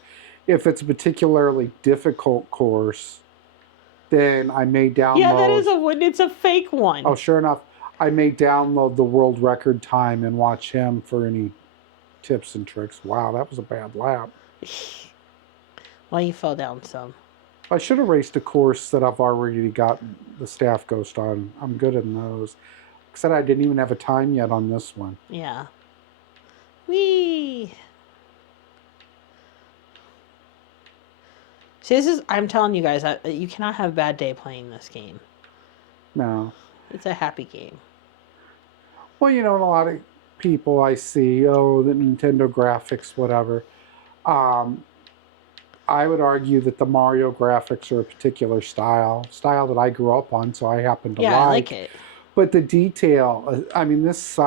If it's a particularly difficult course, then I may download... Yeah, that is it's a fake one. Oh, sure enough. I may download the world record time and watch him for any tips and tricks. Wow, that was a bad lap. Well, you fell down some. I should have raced a course that I've already got the Staff Ghost on. I'm good in those. Except I didn't even have a time yet on this one. Yeah. Whee! See, I'm telling you guys, you cannot have a bad day playing this game. No. It's a happy game. Well, a lot of people I see, the Nintendo graphics, whatever. I would argue that the Mario graphics are a particular style that I grew up on, so I happen to like. Yeah, I like it. But the detail, this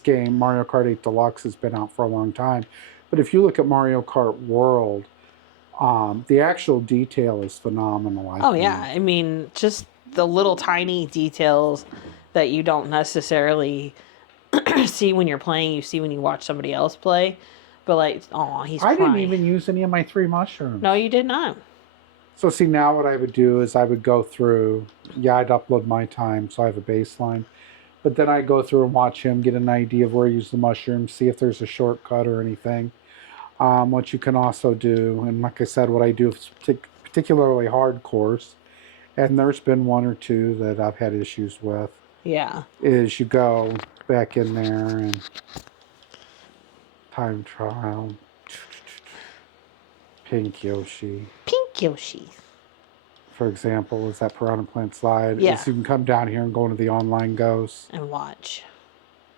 game, Mario Kart 8 Deluxe, has been out for a long time. But if you look at Mario Kart World, the actual detail is phenomenal, I think. Yeah. I mean, just the little tiny details that you don't necessarily see when you're playing, you see when you watch somebody else play. But he's crying. I didn't even use any of my 3 mushrooms. No, you did not. So see, now what I would do is I would go through, I'd upload my time, so I have a baseline. But then I'd go through and watch him, get an idea of where to use the mushrooms, see if there's a shortcut or anything. What you can also do, and like I said, what I do is particularly hard course, and there's been 1 or 2 that I've had issues with. Yeah. Is you go back in there and time trial. Pink Yoshi. Pink Yoshi. For example, is that Piranha Plant Slide. Yeah. Is you can come down here and go into the online ghosts. And watch.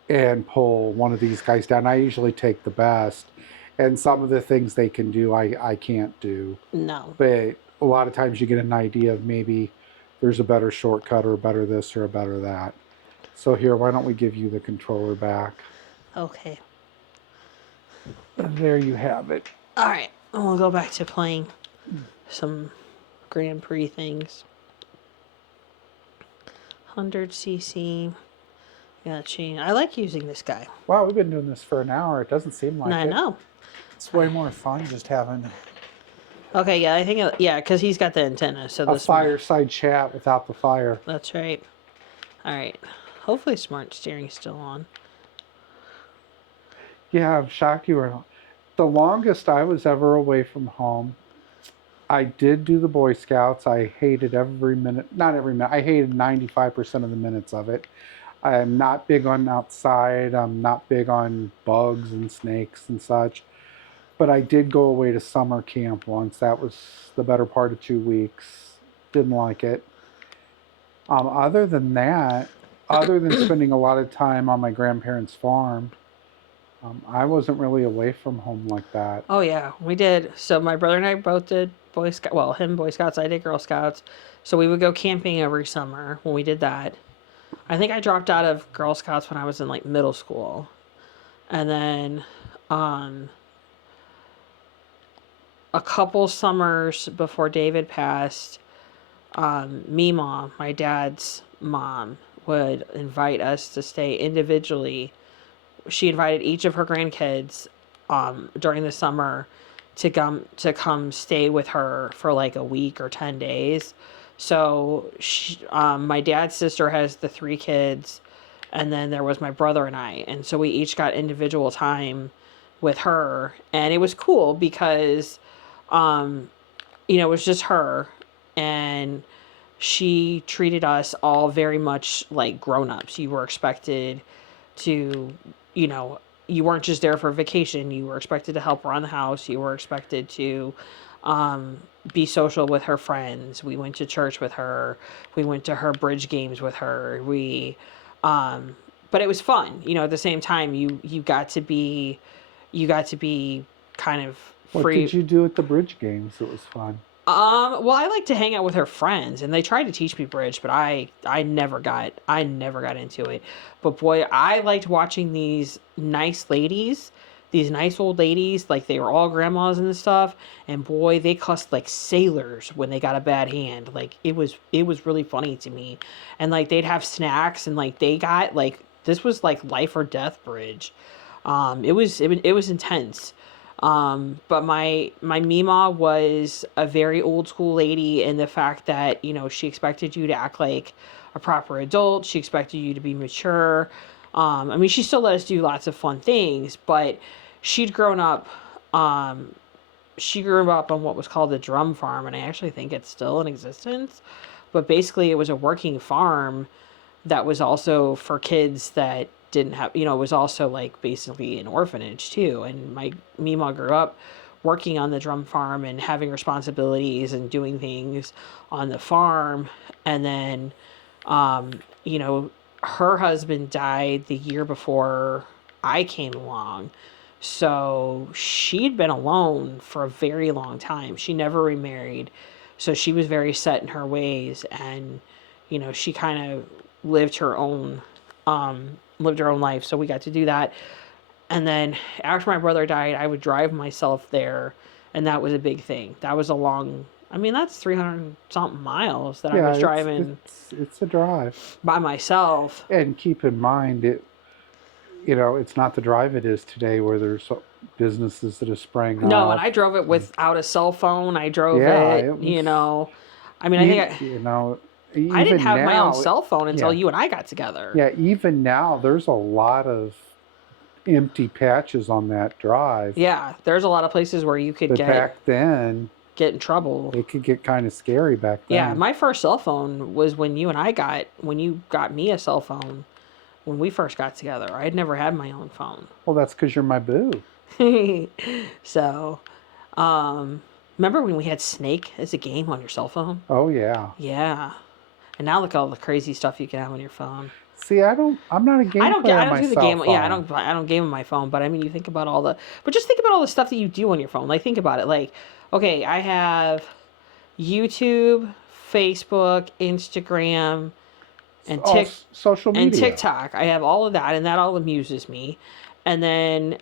And pull one of these guys down. I usually take the best. And some of the things they can do, I can't do. No. But a lot of times you get an idea of maybe there's a better shortcut or a better this or a better that. So here, why don't we give you the controller back? Okay. And there you have it. All right. We'll go back to playing some Grand Prix things. 100cc. Yeah, chain. I like using this guy. Wow, we've been doing this for an hour. It doesn't seem like it. I know. It's way more fun just having Okay, yeah, I think yeah, because he's got the antenna. So A the smart. fireside chat without the fire. That's right. All right. Hopefully, smart steering's still on. Yeah, I'm shocked you were. The longest I was ever away from home, I did do the Boy Scouts. I hated every minute, not every minute, I hated 95% of the minutes of it. I am not big on outside. I'm not big on bugs and snakes and such. But I did go away to summer camp once. That was the better part of 2 weeks. Didn't like it. Other than that, other than spending a lot of time on my grandparents' farm, I wasn't really away from home like that. Oh yeah, we did. So my brother and I both did Boy Scout. Well, him Boy Scouts, I did Girl Scouts. So we would go camping every summer when we did that. I think I dropped out of Girl Scouts when I was in like middle school, and then um, a couple summers before David passed, Mima, my dad's mom, would invite us to stay individually. She invited each of her grandkids during the summer to come stay with her for like a week or 10 days. So my dad's sister has the three kids, and then there was my brother and I, and so we each got individual time with her, and it was cool because um, it was just her, and she treated us all very much like grown-ups. You were expected to, you know, you weren't just there for vacation. You were expected to help around the house. You were expected to um, be social with her friends. We went to church with her. We went to her bridge games with her. Um, but it was fun. At the same time, you got to be kind of What free. did you do at the bridge games? It was fun. Well, I like to hang out with her friends, and they tried to teach me bridge, but I never got into it. But boy, I liked watching these nice old ladies, like they were all grandmas and stuff. And boy, they cussed like sailors when they got a bad hand. Like it was really funny to me, and like they'd have snacks, and like they got like this was like life or death bridge. It was intense. But my Mima was a very old school lady in the fact that, she expected you to act like a proper adult. She expected you to be mature. I mean, she still let us do lots of fun things, but she'd grown up, um, she grew up on what was called the drum farm, and I actually think it's still in existence. But basically, it was a working farm that was also for kids that didn't have, it was also like basically an orphanage too. And my Mima grew up working on the drum farm and having responsibilities and doing things on the farm. And then, um, you know, her husband died the year before I came along. So she'd been alone for a very long time. She never remarried. So she was very set in her ways, and she kind of lived her own lived her own life. So we got to do that. And then after my brother died, I would drive myself there, and that was a big thing. That was a long, I mean, that's 300 something miles that I Yeah, was it's driving it's it's a drive. by myself. And keep in mind, it's not the drive it is today, where there's businesses that are spraying No, and up. I drove it And without a cell phone. I drove yeah, it, it was. I mean, I think You, you know, I didn't even have my own now, cell phone until yeah, you and I got together. yeah, even now, there's a lot of empty patches on that drive. Yeah, there's a lot of places where you could But back then, get in trouble. it could get kind of scary back Yeah, then. my first cell phone was when you got me a cell phone when we first got together. I had never had my own phone. Well, that's because you're my boo. So, remember when we had Snake as a game on your cell phone? Oh yeah. Yeah. And now look at all the crazy stuff you can have on your phone. See, I'm not a game player I on don't my do the cell game. Yeah, phone. I don't game on my phone. But I mean, you think about but just think about all the stuff that you do on your phone. Like think about it. Like, okay, I have YouTube, Facebook, Instagram, and Oh, social and media. TikTok. I have all of that, and that all amuses me. And then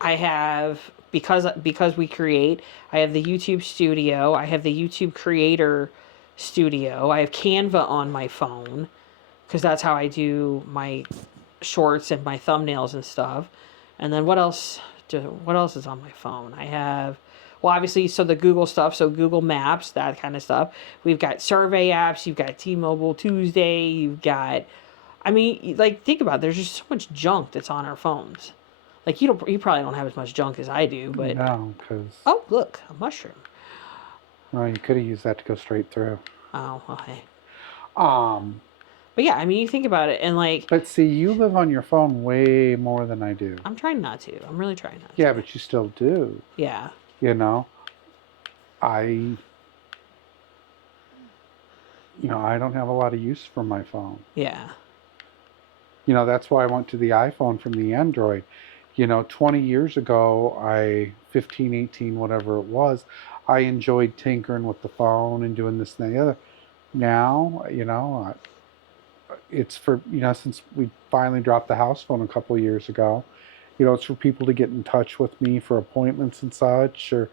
I have, because we create, I have the YouTube Studio. I have the YouTube Creator Studio. I have Canva on my phone because that's how I do my shorts and my thumbnails and stuff. And then what else is on my phone? I have Well, obviously, so the Google stuff, so Google Maps, that kind of stuff. We've got survey apps. You've got T-Mobile Tuesday. You've got, I mean, like think about it, there's just so much junk that's on our phones. Like you probably don't have as much junk as I do, but No, because oh look, a mushroom. well, you could have used that to go straight through. Oh, okay. Um, But yeah, I mean, you think about it, and like, but see, you live on your phone way more than I do. I'm trying not to. I'm really trying not Yeah, to. but you still do. Yeah. You know, I, I don't have a lot of use for my phone. Yeah. That's why I went to the iPhone from the Android. 20 years ago, 15, 18, whatever it was, I enjoyed tinkering with the phone and doing this and the other. Now, it's for, since we finally dropped the house phone a couple of years ago, it's for people to get in touch with me for appointments and such, or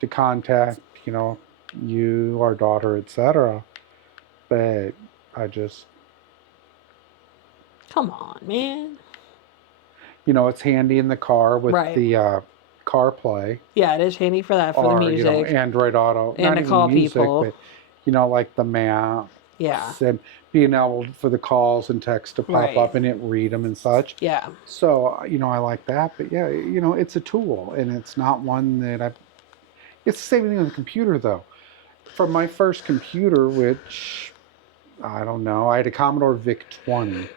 to contact, you, our daughter, etc. But I just, Come on, man. it's handy in the car with Right. the CarPlay, Yeah, it is handy for that, for the or, music Android Auto, and not to even call music, people. but, like the maps Yeah. and being able for the calls and text to pop Right. up and it read them and such. Yeah. So, I like that. But yeah, it's a tool, and it's not one that it's the same thing on the computer, though. From my first computer, which, I don't know, I had a Commodore VIC-20.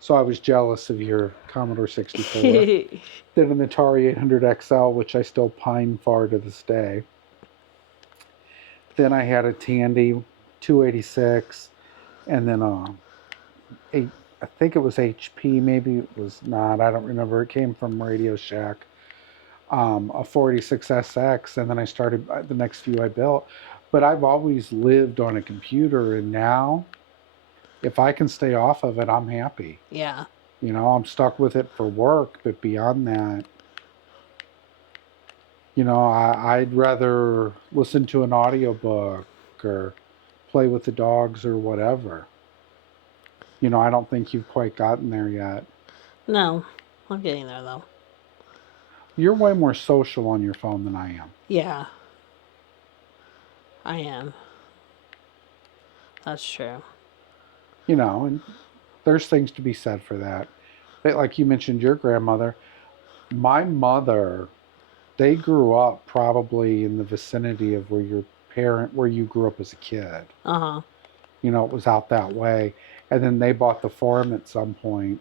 So I was jealous of your Commodore 64. Then an Atari 800 XL, which I still pine for to this day. Then I had a Tandy 286, and then I think it was HP, maybe it was not, I don't remember. It came from Radio Shack. A 486SX, and then I started the next few I built. But I've always lived on a computer, and now, if I can stay off of it, I'm happy. Yeah. I'm stuck with it for work, but beyond that, I'd rather listen to an audiobook or play with the dogs or whatever. I don't think you've quite gotten there yet. No, I'm getting there though. You're way more social on your phone than I am. Yeah. I am. That's true. And there's things to be said for that. But like you mentioned, your grandmother, my mother, they grew up probably in the vicinity of where you grew up as a kid. Uh-huh. It was out that way. And then they bought the farm at some point.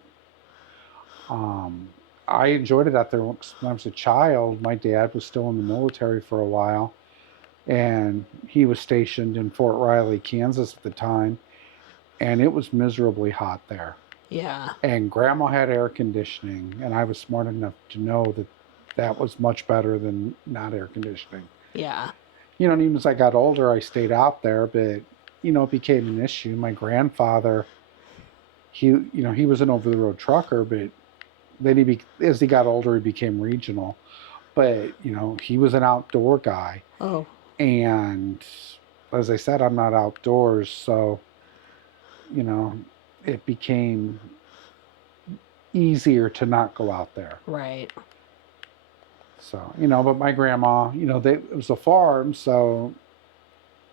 I enjoyed it out there when I was a child. My dad was still in the military for a while, and he was stationed in Fort Riley, Kansas at the time, and it was miserably hot there. Yeah. And Grandma had air conditioning, and I was smart enough to know that was much better than not air conditioning. Yeah. And even as I got older, I stayed out there, but, it became an issue. My grandfather, he was an over-the-road trucker, but then as he got older, he became regional. But, he was an outdoor guy. Oh. And as I said, I'm not outdoors, so, it became easier to not go out there. Right. So, but my grandma, it was a farm, so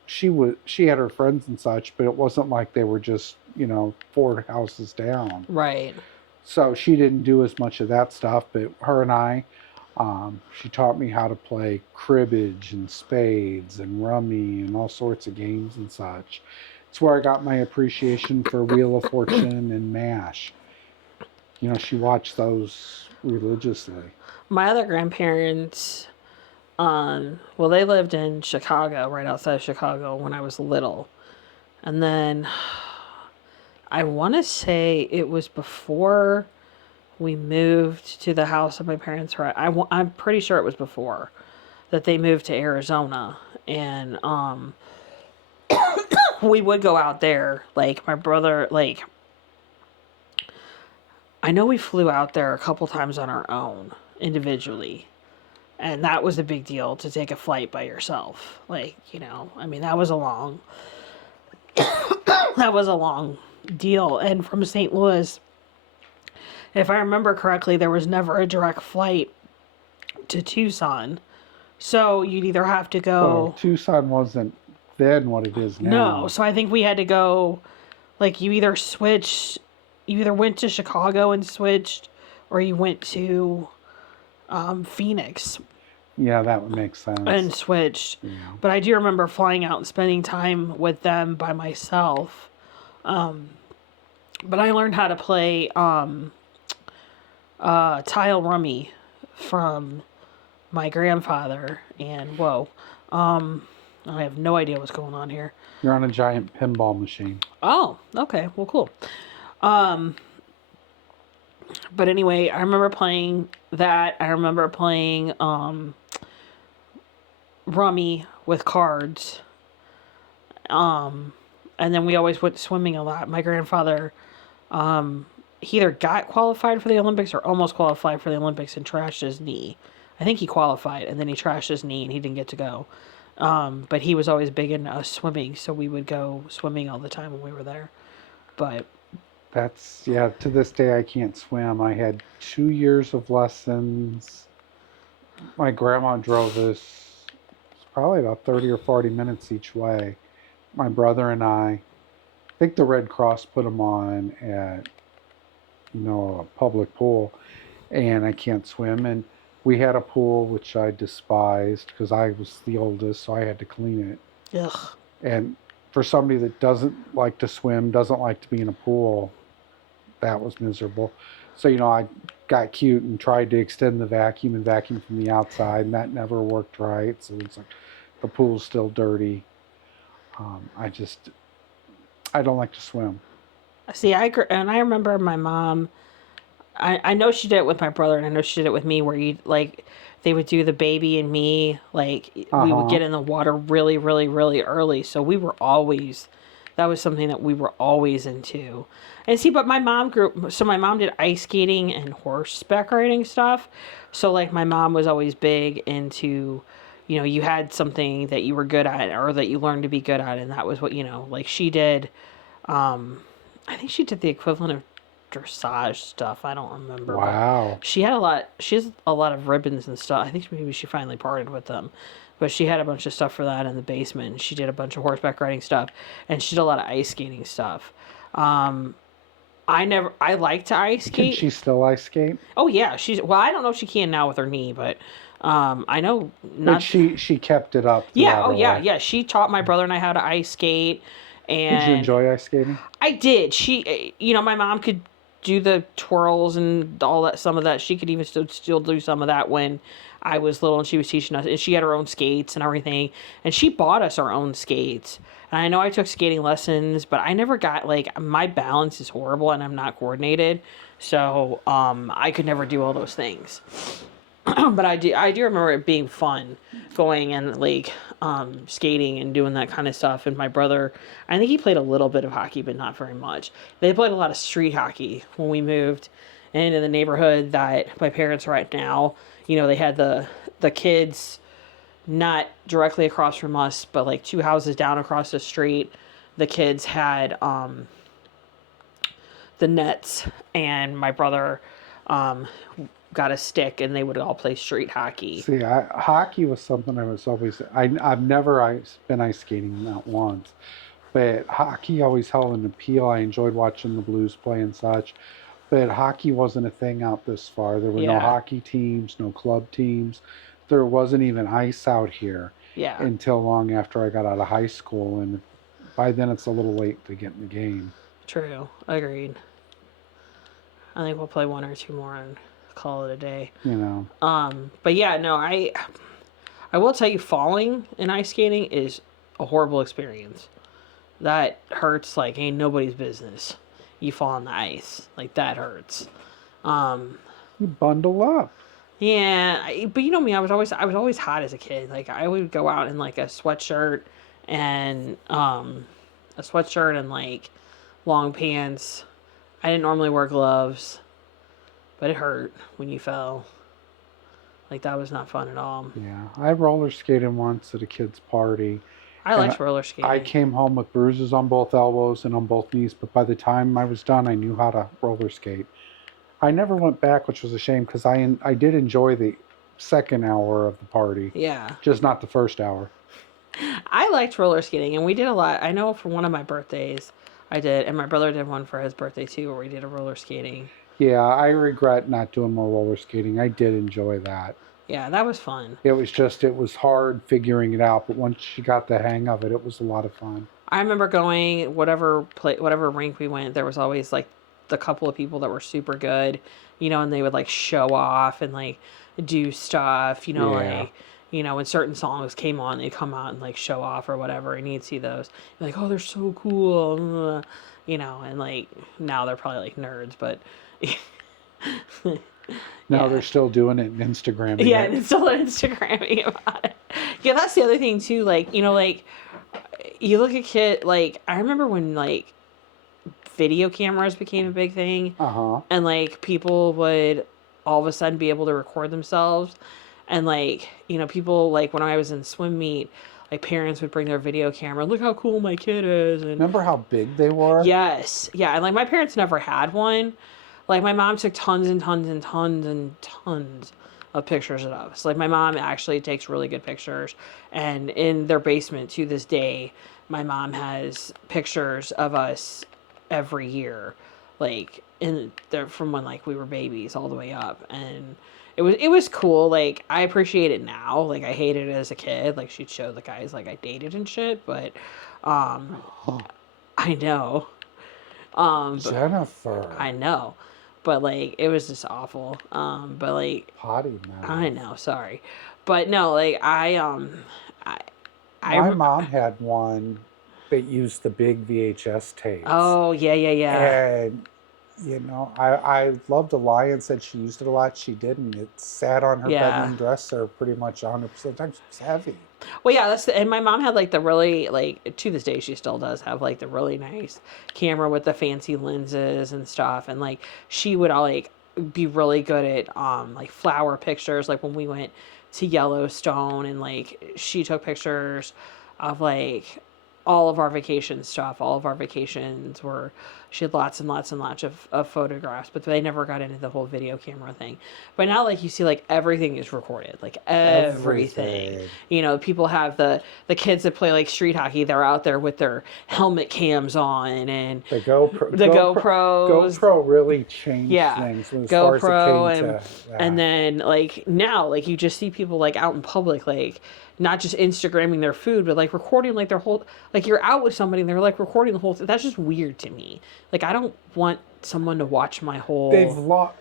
she had her friends and such, but it wasn't like they were just, 4 houses down. Right. So she didn't do as much of that stuff, but her and I, she taught me how to play cribbage and spades and rummy and all sorts of games and such. It's where I got my appreciation for Wheel of Fortune and MASH. She watched those religiously. My other grandparents, well, they lived in Chicago, right outside of Chicago when I was little. And then I want to say it was before we moved to the house that my parents were at. I'm pretty sure it was before that they moved to Arizona. And we would go out there. Like, my brother, like, I know we flew out there a couple times on our own, individually. And that was a big deal, to take a flight by yourself. Like, I mean, that was a long deal. And from St. Louis, if I remember correctly, there was never a direct flight to Tucson So you'd either have to Well, go. Tucson wasn't then what it is No, now. so I think we had to go. Like you either switched, you either went to Chicago and switched, or you went to Phoenix Yeah, that would make and sense. switched. Yeah. But I do remember flying out and spending time with them by myself. But I learned how to play tile rummy from my grandfather, and whoa, I have no idea what's going on here. You're on a giant pinball machine. Oh, okay, well, cool. But anyway, I remember playing that. I remember playing rummy with cards. And then we always went swimming a lot. My grandfather, he either got qualified for the Olympics or almost qualified for the Olympics and trashed his knee. I think he qualified and then he trashed his knee and he didn't get to go. But he was always big into us swimming, so we would go swimming all the time when we were there. But That's, yeah, to this day I can't swim. I had 2 years of lessons. My grandma drove us probably about 30 or 40 minutes each way. My brother and I think the Red Cross put them on at, a public pool, and I can't swim. And we had a pool which I despised because I was the oldest, so I had to clean it. ugh, And for somebody that doesn't like to swim, doesn't like to be in a pool, that was miserable. So, I got cute and tried to extend the vacuum and vacuum from the outside, and that never worked right. So it's like the pool's still dirty. I don't like to swim. see, and I remember my mom. I know she did it with my brother, and I know she did it with me. Where you like, they would do the baby and me. Like Uh we would huh. get in the water really, really, really early. So we were always, that was something that we were always into. And see, but my mom grew. So my mom did ice skating and horseback riding stuff. So like my mom was always big into, you had something that you were good at or that you learned to be good at, and that was what like she did. I think she did the equivalent of dressage stuff. I don't remember, but Wow. she had a lot. She has a lot of ribbons and stuff. I think maybe she finally parted with them, but she had a bunch of stuff for that in the basement. She did a bunch of horseback riding stuff, and she did a lot of ice skating stuff. Um, I like to ice Can skate. she still ice skate? Oh yeah, she's well. I don't know if she can now with her knee, but I know But not. she kept it up Yeah. throughout Oh her yeah. life. Yeah. She taught my brother and I how to ice skate, Did you and enjoy ice skating? I did. My mom could do the twirls and all that, some of that. She could even still do some of that when I was little and she was teaching us. And she had her own skates and everything. And she bought us our own skates. And I know I took skating lessons, but I never got, like, my balance is horrible and I'm not coordinated. So I could never do all those things. But I do remember it being fun going and like skating and doing that kind of stuff. And my brother, I think he played a little bit of hockey, but not very much. They played a lot of street hockey when we moved into the neighborhood that my parents are at now. They had the kids not directly across from us, but like two houses down across the street. The kids had the nets, and my brother got a stick, and they would all play street hockey. See, hockey was something I was always. I've never been ice skating, not once, but hockey always held an appeal. I enjoyed watching the Blues play and such, but hockey wasn't a thing out this far. There were no Yeah, hockey teams, no club teams. There wasn't even ice out here yeah, until long after I got out of high school, and by then it's a little late to get in the game. true. Agreed. I think we'll play one or two more and call it a day. You know, But yeah, no, I will tell you, falling in ice skating is a horrible experience. That hurts like ain't nobody's business. You fall on the ice, like that hurts. Um, you bundle up. yeah, but you know me, I was always hot as a kid. Like I would go out in like and a sweatshirt and like long pants. I didn't normally wear gloves, but it hurt when you fell. Like that was not fun at all. Yeah, I roller skated once at a kid's party, I and liked roller I skating. came home with bruises on both elbows and on both knees. But by the time I was done, I knew how to roller skate. I never went back, which was a shame because I did enjoy second hour of the party, Yeah. just not the first hour. I liked roller skating, and we did a lot. I know for one of my birthdays, I did, and my brother did one for his birthday too, where we did a roller skating. Yeah, I regret not doing more roller skating. I did enjoy that. Yeah, that was fun. It was hard figuring it out, but once you got the hang of it, it was a lot of fun. I remember going whatever rink we went. There was always like the couple of people that were super good, and they would like show off and like do stuff, Yeah. like when certain songs came on, they'd come out and like show off or whatever, and you'd see those. You're like, oh, they're so cool, and like now they're probably like nerds, but Now yeah. they're still doing it and Instagramming Yeah, it. and it's still Instagramming about it. Yeah, that's the other thing too. Like, like you look at kid. Like, I remember when like video cameras became a big thing, Uh huh. and like people would all of a sudden be able to record themselves, and like people like when I was in swim meet, like parents would bring their video camera. Look how cool my kid is, and Remember how big they were? yes, yeah, and like my parents never had one. Like my mom took tons and tons and tons and tons of pictures of us. Like my mom actually takes really good pictures, and in their basement to this day, my mom has pictures of us every year, like in there from when like we were babies all the way up, and it was cool. Like I appreciate it now. Like I hated it as a kid. Like she'd show the guys like I dated and shit, but um, Huh. I know. But Jennifer. I know, but like it was just awful. But like Potty I mouth. know, sorry, but no, like I My mom had one that used the big VHS tapes. oh yeah, yeah, yeah, And, I loved Alliance, said she used it a lot. She didn't. It sat on her yeah. bedroom dresser pretty much 100% of the time. It's heavy. Well, yeah, and my mom had like the really like to this day she still does have like the really nice camera with the fancy lenses and stuff, and like she would like be really good at like flower pictures. Like when we went to Yellowstone, and like she took pictures of like all of our vacation stuff. All of our vacations were she had lots and lots and lots of photographs, but they never got into the whole video camera thing. But now like you see like everything is recorded, like everything. Everything. People have the kids that play like street hockey, they're out there with their helmet cams on, and The GoPro, the GoPros. GoPro really changed Yeah, things as far as it GoPro, came and to and that. then like now like you just see people like out in public, like not just Instagramming their food, but like recording like their whole, like you're out with somebody and they're like recording the whole thing. That's just weird to me. Like I don't want someone to watch my They've whole. lost,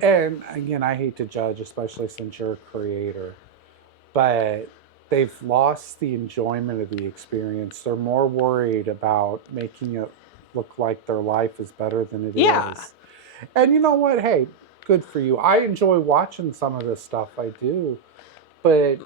and again, I hate to judge, especially since you're a creator, but they've lost the enjoyment of the experience. They're more worried about making it look like their life is better than it Yeah, is. And you know what? Hey, good for you. I enjoy watching some of this stuff. I do. But,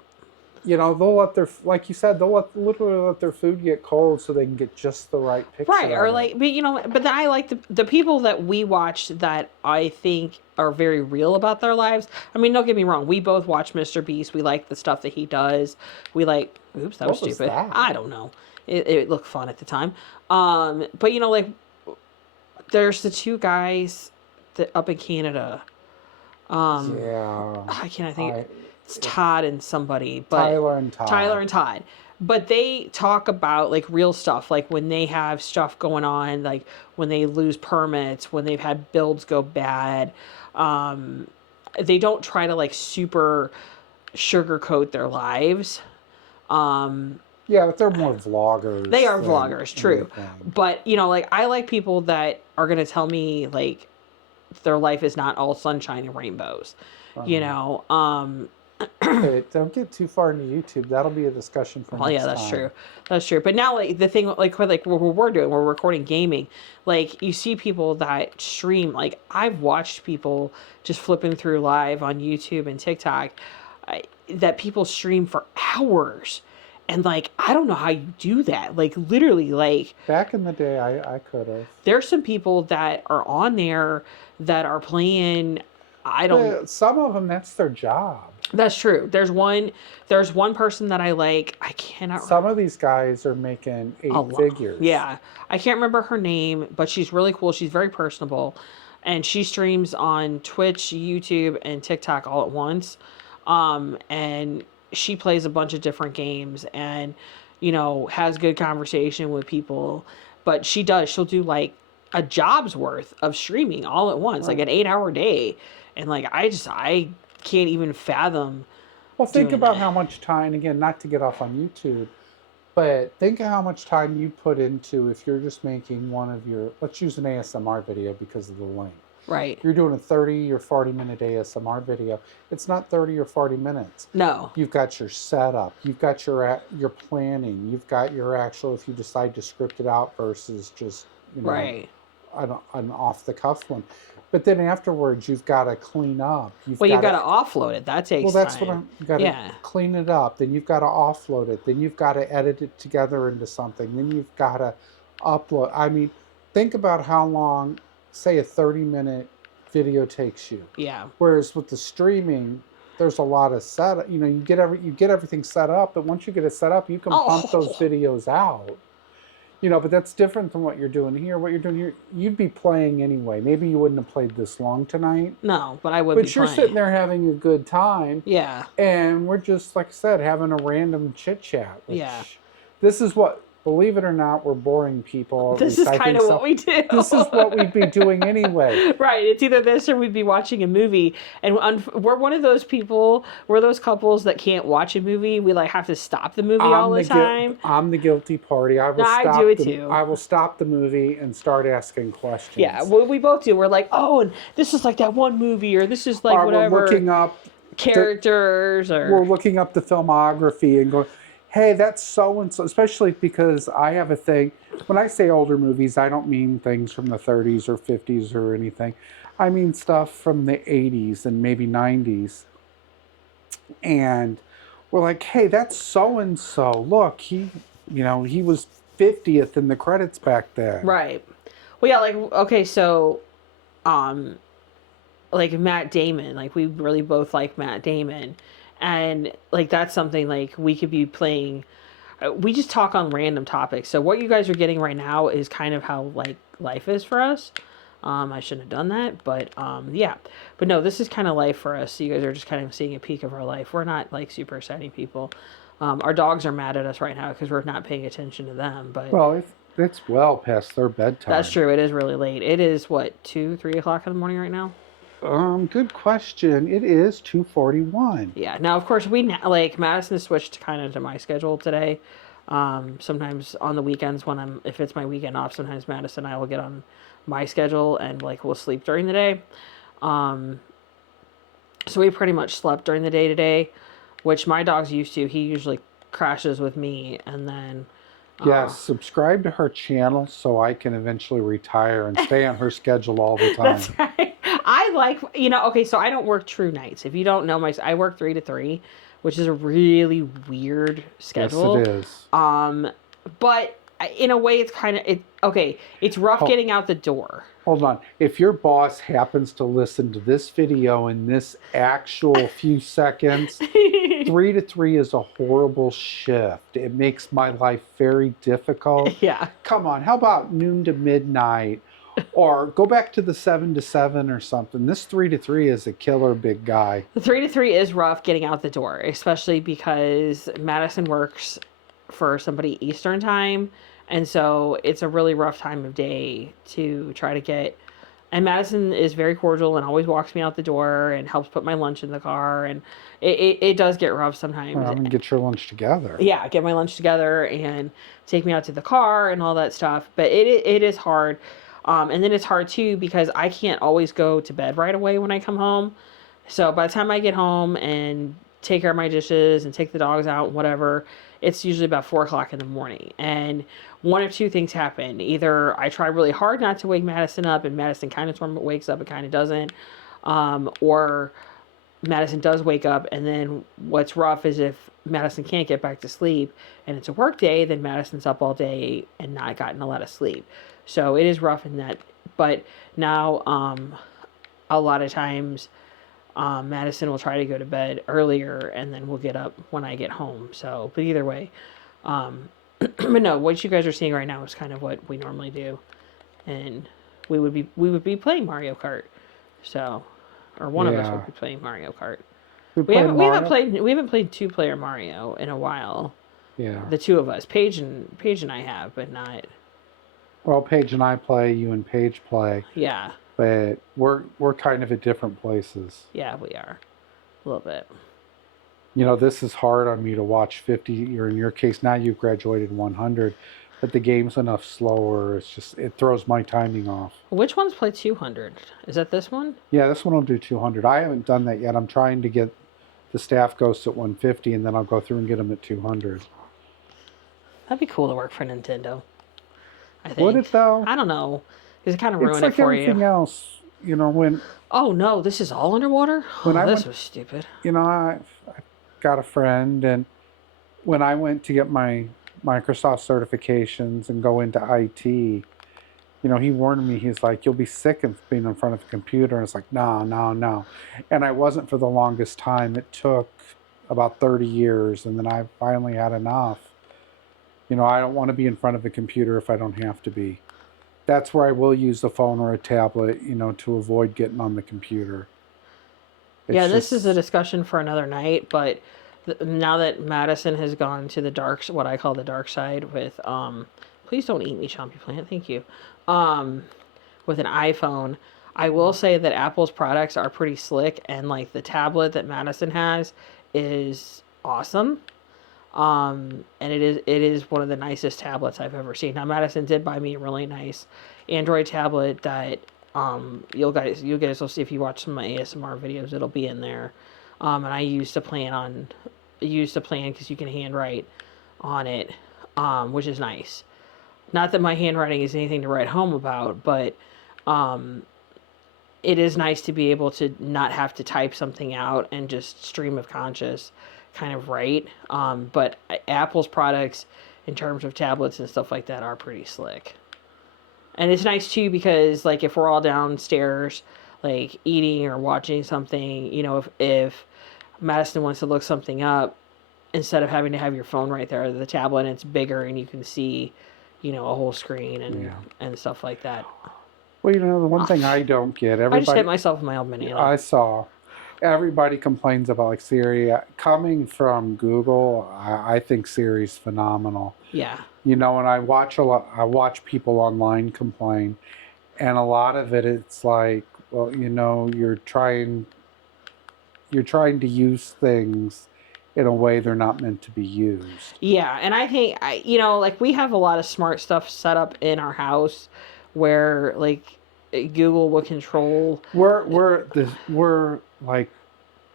they'll let like you said, literally let their food get cold so they can get just the right right. picture Or of it. like, but then I like the people that we watch that I think are very real about their lives. I mean, don't get me wrong. We both watch Mr. Beast. We like the stuff that he does. We like. Oops, that was What was stupid. that? I don't know. It looked fun at the time. But like there's the two guys that up in Canada. Yeah. I can't. I think I, it's Todd and somebody, but Tyler and Todd. Tyler and Todd. But they talk about like real stuff, like when they have stuff going on, like when they lose permits, when they've had builds go bad. Um, they don't try to like super sugarcoat their lives. Um, Yeah, but they're more vloggers. they are than vloggers, true. anything. But like I like people that are gonna tell me like their life is not all sunshine and rainbows. You Um, know, Hey, don't get too far into YouTube. That'll be a discussion for well, yeah, next that's true. time. That's true. But now, like the thing, like what we're doing, we're recording gaming. Like you see people that stream. Like I've watched people just flipping through live on YouTube and TikTok, that people stream for hours, and like I don't know how you do that. Like literally, like Back in the day, I could have. there's some people that are on there that are playing. I don't. But some of them, that's their job. That's true. There's one person that I like. I cannot Some of these guys are making a eight lot. figures. Yeah, I can't remember her name, but she's really cool. She's very personable, and she streams on Twitch, YouTube, and TikTok all at once. And she plays a bunch of different games and, has good conversation with people. But she'll do like a job's worth of streaming all at once, like Right. an 8-hour day. And like, I can't even fathom Well, think doing about that. how much time, again, not to get off on YouTube, but think of how much time you put into if you're just making one of your, let's use an ASMR video because of the length. Right. You're doing a 30 or 40-minute ASMR video. It's not 30 or 40 minutes. No. You've got your setup, you've got your planning, you've got your actual, if you decide to script it out versus just, Right. an off the cuff one. But then afterwards, you've got to clean up. Well, you've got to offload it. That Well, takes that's what time. you got to Yeah. clean it up. Then you've got to offload it. Then you've got to edit it together into something. Then you've got to upload. I mean, think about how long, say, a 30-minute video takes you. Yeah. Whereas with the streaming, there's a lot of setup. You get everything set up, but once you get it set up, you can pump those videos out. But that's different than what you're doing here. What you're doing here, you'd be playing anyway. Maybe you wouldn't have played this long tonight. No, but I would be But you're playing. sitting there having a good time. Yeah. And we're just, like I said, having a random chit chat. Yeah. This is what, believe it or not, we're boring people. This is kind of what we do. This is what we'd be doing anyway. Right. It's either this or we'd be watching a movie. And we're one of those people, we're those couples that can't watch a movie. We like have to stop the movie all the time. I'm the guilty party. I do it too. I will stop the movie and start asking questions. Yeah, well, we both do. We're like, oh, and this is like that one movie, or this is like whatever. We're looking up characters, we're looking up the filmography and going, hey, that's so and so. Especially because I have a thing. When I say older movies, I don't mean things from the 30s or 50s or anything. I mean stuff from the 80s and maybe 90s. And we're like, hey, that's so and so. Look, he was 50th in the credits back then. Right. Well, yeah, like, okay, so, like Matt Damon, like we really both like Matt Damon. And like that's something like we could be playing. We just talk on random topics. So what you guys are getting right now is kind of how like life is for us. I shouldn't have done that, but yeah. But no, this is kind of life for us. So you guys are just kind of seeing a peek of our life. We're not like super exciting people. Our dogs are mad at us right now because we're not paying attention to them. But well, it's well past their bedtime. That's true. It is really late. It is what 2-3 o'clock in the morning right now. Good question. It is 2:41. Yeah. Now, of course, like Madison has switched kind of to my schedule today. Sometimes on the weekends if it's my weekend off, sometimes Madison and I will get on my schedule and like we'll sleep during the day. So we pretty much slept during the day today, which my dog's used to. He usually crashes with me and then. Yes, subscribe to her channel so I can eventually retire and stay on her schedule all the time. That's right. I like, okay, so I don't work true nights. If you don't know I work 3 to 3, which is a really weird schedule. Yes, it is. But in a way, it's kind of, okay, it's rough getting out the door. Hold on. If your boss happens to listen to this video in this actual few seconds, 3 to 3 is a horrible shift. It makes my life very difficult. Yeah. Come on. How about noon to midnight? Or go back to the 7 to 7 or something. This 3 to 3 is a killer big guy. The 3 to 3 is rough getting out the door, especially because Madison works for somebody Eastern time. And so it's a really rough time of day to try to get. And Madison is very cordial and always walks me out the door and helps put my lunch in the car. And it does get rough sometimes. Well, and get your lunch together. Yeah, get my lunch together and take me out to the car and all that stuff. But it is hard. And then it's hard too because I can't always go to bed right away when I come home. So by the time I get home and take care of my dishes and take the dogs out, whatever, it's usually about 4 o'clock in the morning. And one of two things happen. Either I try really hard not to wake Madison up and Madison kind of wakes up and kind of doesn't. Or Madison does wake up, and then what's rough is if Madison can't get back to sleep and it's a work day, then Madison's up all day and not gotten a lot of sleep. So it is rough in that. But now a lot of times Madison will try to go to bed earlier and then we'll get up when I get home. So, but either way, but no, what you guys are seeing right now is kind of what we normally do. And we would be playing Mario Kart. So, or one of us would be playing Mario Kart. We played We haven't Mario. played 2-player Mario in a while. Yeah. The two of us, Paige and I have, but not. Well, Paige and I play. You and Paige play. Yeah, But we're kind of at different places. yeah, we are a little bit. You know, this is hard on me to watch 50, or in your case, now you've graduated 100, but the game's enough slower. It's just, it throws my timing off. Which ones play 200? Is that this one? Yeah, this one will do 200. I haven't done that yet. I'm trying to get the staff ghosts at 150, and then I'll go through and get them at 200. That'd be cool to work for Nintendo. I think. Would it, though? I don't know. Because it kind of It's ruined like it for everything you. else. You know, when Oh no, this is all underwater? when Oh, I this went, was stupid. you know, I got a friend, and when I went to get my Microsoft certifications and go into IT, you know, he warned me. He's like, "You'll be sick of being in front of a computer." And it's like, no, no, no. And I wasn't for the longest time. It took about 30 years, and then I finally had enough. You know, I don't want to be in front of a computer if I don't have to be. That's where I will use a phone or a tablet, you know, to avoid getting on the computer. It's Yeah, this is a just, discussion for another night, but now that Madison has gone to the what I call the dark side with, please don't eat me, Chompy Plant, thank you, um, with an iPhone, I will say that Apple's products are pretty slick, and like the tablet that Madison has is awesome. And it is one of the nicest tablets I've ever seen. Now Madison did buy me a really nice Android tablet that you guys will see if you watch some of my ASMR videos, it'll be in there. And I used to plan because you can handwrite on it, which is nice. Not that my handwriting is anything to write home about, but um, it is nice to be able to not have to type something out and just stream of conscious kind of write. But Apple's products, in terms of tablets and stuff like that, are pretty slick. And it's nice too because like if we're all downstairs, like eating or watching something, you know, if Madison wants to look something up, instead of having to have your phone right there, the tablet, it's bigger and you can see, you know, a whole screen and stuff like that. well, you know, the one thing I don't get, I just hit everybody, myself with my own banana. I saw, everybody complains about like Siri. Coming from Google, I think Siri's phenomenal. Yeah. You know, and I watch people online complain, and a lot of it, it's like, well, you know, you're trying to use things in a way they're not meant to be used. Yeah, and I think you know, like we have a lot of smart stuff set up in our house where like Google will control. We're like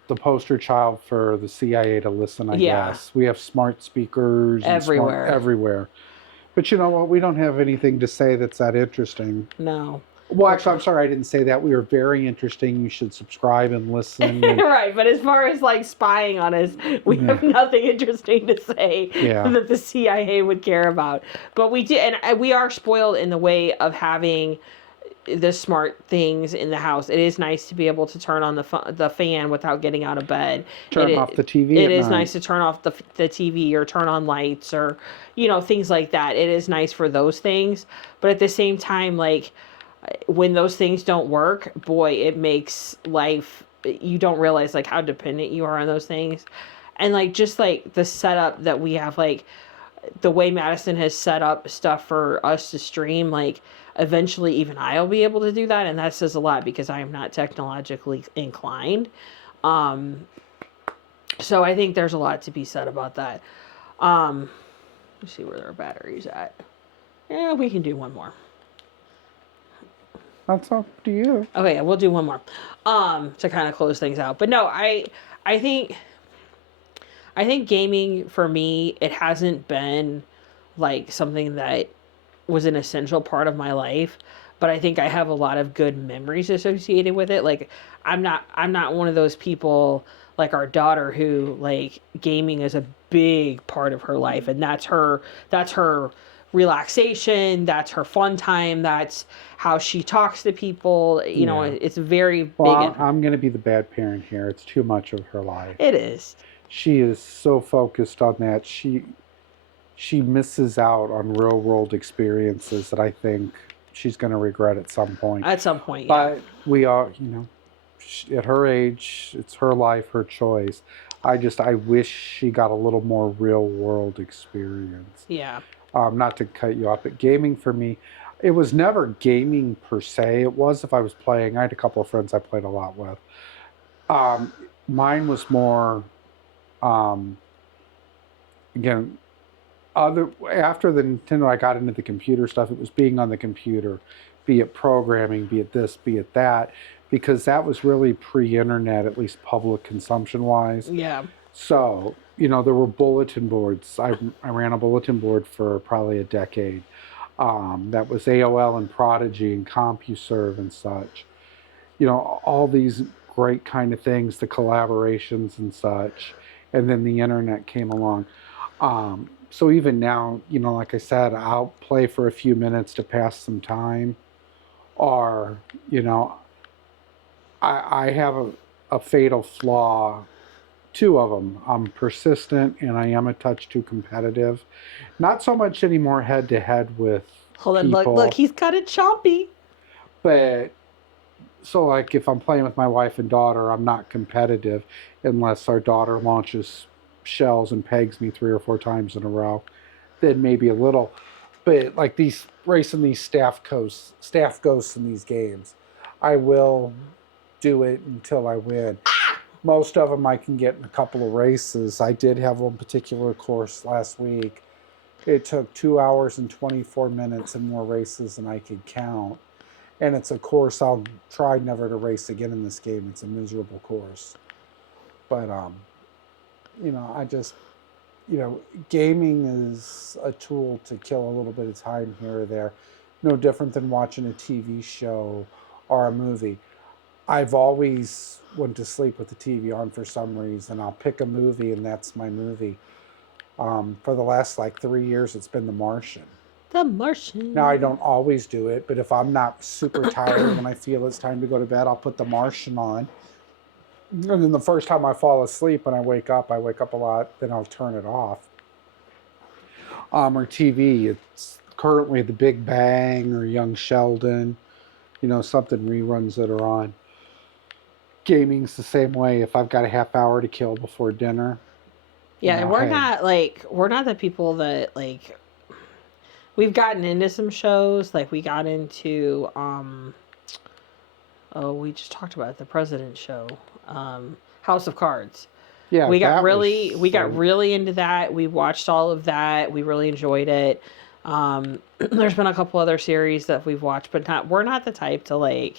the poster child for the CIA to listen, I guess. We have smart speakers and everywhere. Everywhere. But you know what? We don't have anything to say that's that interesting. No. Well, actually, I'm sorry I didn't say that. We are very interesting. You should subscribe and listen. And, right, but as far as like spying on us, we have nothing interesting to say that the CIA would care about. But we do, and we are spoiled in the way of having the smart things in the house. It is nice to be able to turn on the fan without getting out of bed. Turn off the TV. It is nice to turn off the TV or turn on lights or, you know, things like that. It is nice for those things. But at the same time, like when those things don't work, boy, it makes life, you don't realize like how dependent you are on those things. And like just like the setup that we have, like the way Madison has set up stuff for us to stream, like eventually even I'll be able to do that, and that says a lot because I am not technologically inclined. So I think there's a lot to be said about that. Let's see where our battery's at. Yeah, we can do one more. That's up to you. Okay, yeah, we'll do one more. To kind of close things out. But no, I think gaming for me, it hasn't been like something that was an essential part of my life, but I think I have a lot of good memories associated with it. Like I'm not one of those people like our daughter who like gaming is a big part of her life and that's her relaxation, that's her fun time, that's how she talks to people, you know. It's very big. I'm going to be the bad parent here. It's too much of her life. It is. She is so focused on that. She misses out on real world experiences that I think she's going to regret at some point. At some point, yeah. But we are, you know, at her age, it's her life, her choice. I wish she got a little more real world experience. Yeah. Not to cut you off, but gaming for me, it was never gaming per se. It was if I was playing. I had a couple of friends I played a lot with. Um, Mine was more, um, again, other after the Nintendo, I got into the computer stuff. It was being on the computer, be it programming, be it this, be it that, because that was really pre-internet, at least public consumption wise. Yeah. So there were bulletin boards. I ran a bulletin board for probably a decade. That was AOL and Prodigy and CompuServe and such. All these great kind of things, the collaborations and such, and then the internet came along. So even now, like I said, I'll play for a few minutes to pass some time, or I have a fatal flaw. Two of them. I'm persistent and I am a touch too competitive. Not so much anymore head to head with Hold on, look, people, he's got it chompy. but so like if I'm playing with my wife and daughter, I'm not competitive unless our daughter launches shells and pegs me 3 or 4 times in a row. Then maybe a little. But like these racing these staff ghosts in these games, I will do it until I win. Most of them I can get in a couple of races. I did have one particular course last week. It took 2 hours and 24 minutes and more races than I could count. And it's a course I'll try never to race again in this game. It's a miserable course. But I just gaming is a tool to kill a little bit of time here or there. No different than watching a TV show or a movie. I've always went to sleep with the TV on for some reason. I'll pick a movie and that's my movie. For the last 3 years, it's been The Martian. The Martian. Now, I don't always do it, but if I'm not super tired when I feel it's time to go to bed, I'll put The Martian on. And then the first time I fall asleep and I wake up a lot, then I'll turn it off. Or TV, it's currently The Big Bang or Young Sheldon, something reruns that are on. Gaming's the same way. If I've got a half hour to kill before dinner. Yeah, we're not the people that we've gotten into some shows. Like we got into we just talked about it, the President show, House of Cards. Yeah, we got really into that. We watched all of that. We really enjoyed it. There's been a couple other series that we've watched, but we're not the type to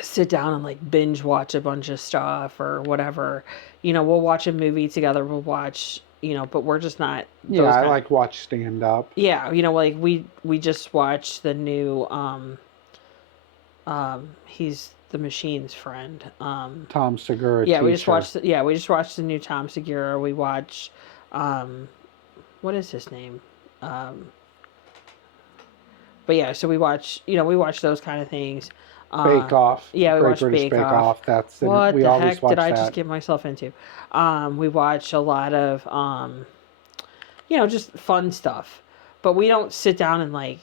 sit down and binge watch a bunch of stuff or whatever. We'll watch a movie together. We'll watch, but we're just not. Yeah, I like watch stand up. Yeah, we just watched the new. He's the Machine's friend. Tom Segura. Yeah, teacher. we just watched the new Tom Segura. We watched, what is his name? But yeah, so we watch those kind of things. Bake Off. Yeah, we watched British Bake Off. That's what we the always heck watch did I that. just get myself into? We watch a lot of just fun stuff, but we don't sit down and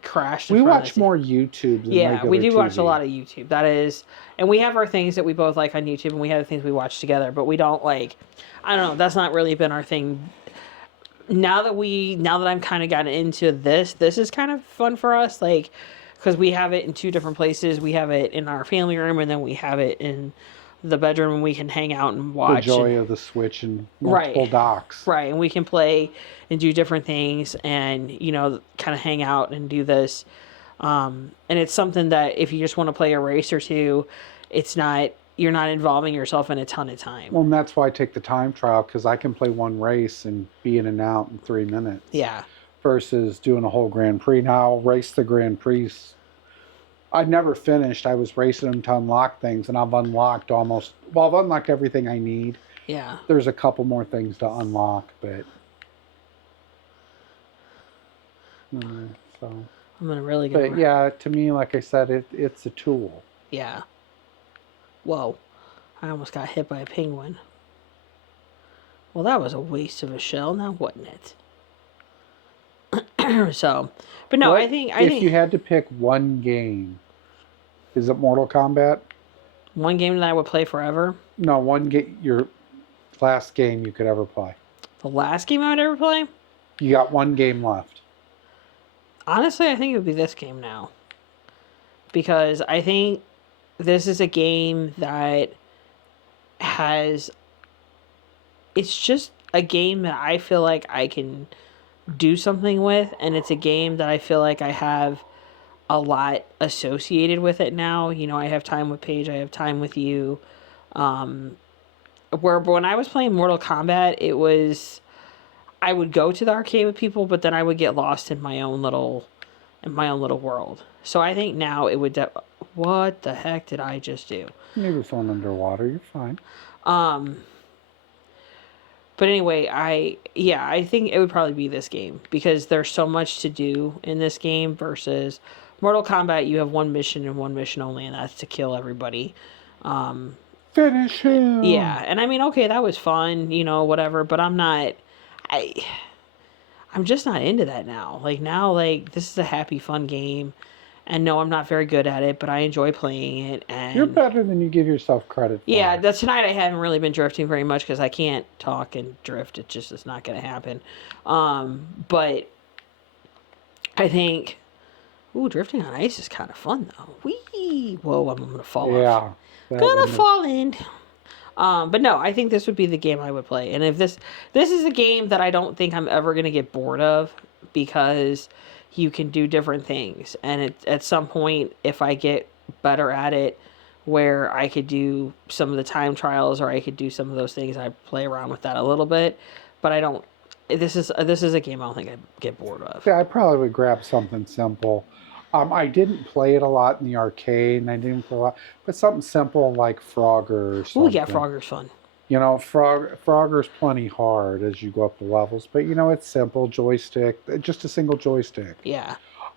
crash. We watch more YouTube than regular we do TV. watch a lot of YouTube. That is, and we have our things that we both like on YouTube, and we have the things we watch together. But we don't I don't know. That's not really been our thing. Now that I'm kind of gotten into this is kind of fun for us. Because we have it in 2 different places. We have it in our family room, and then we have it in the bedroom, and we can hang out and watch. The joy of the Switch and multiple docks. Right, and we can play and do different things and, kind of hang out and do this. And it's something that if you just want to play a race or two, you're not involving yourself in a ton of time. Well, and that's why I take the time trial, because I can play one race and be in and out in 3 minutes. Yeah. Versus doing a whole Grand Prix. Now I'll race the Grand Prix. I never finished. I was racing them to unlock things, and I've unlocked I've unlocked everything I need. Yeah. There's a couple more things to unlock, but so I'm gonna really get. But yeah, to me, like I said, it's a tool. Yeah. Whoa! I almost got hit by a penguin. Well, that was a waste of a shell, now wasn't it? So, but no, I think if you had to pick one game Is it Mortal Kombat? One game that I would play forever. No, your last game you could ever play. The last game I would ever play? You got one game left. Honestly, I think it would be this game now. Because I think this is a game that has. It's just a game that I feel like I can do something with, and it's a game that I feel like I have a lot associated with it now. You know, I have time with Paige, I have time with you. Where when I was playing Mortal Kombat, it was I would go to the arcade with people, but then I would get lost in my own little world. So I think now it would. What the heck did I just do? Maybe phone underwater. You're fine. But anyway, I think it would probably be this game because there's so much to do in this game versus Mortal Kombat. You have one mission and one mission only, and that's to kill everybody. Finish him. Yeah, and I mean, okay, that was fun, you know, whatever. But I, I'm just not into that now. Like now, like this is a happy, fun game, and no, I'm not very good at it, but I enjoy playing it. And you're better than you give yourself credit for. Yeah, tonight I haven't really been drifting very much because I can't talk and drift. It just is not going to happen. But I think, drifting on ice is kind of fun though. Whee! Whoa, I'm going to fall off. Yeah. Gonna fall in. But no, I think this would be the game I would play. And if this is a game that I don't think I'm ever going to get bored of because you can do different things. And at some point, if I get better at it, where I could do some of the time trials or I could do some of those things, I play around with that a little bit. But I don't. This is a game I don't think I'd get bored of. Yeah, I probably would grab something simple. I didn't play it a lot in the arcade, and I didn't play a lot, but something simple like Frogger or something. Oh yeah, Frogger's fun. You know, Frogger's plenty hard as you go up the levels, but you know it's simple joystick, just a single joystick. Yeah.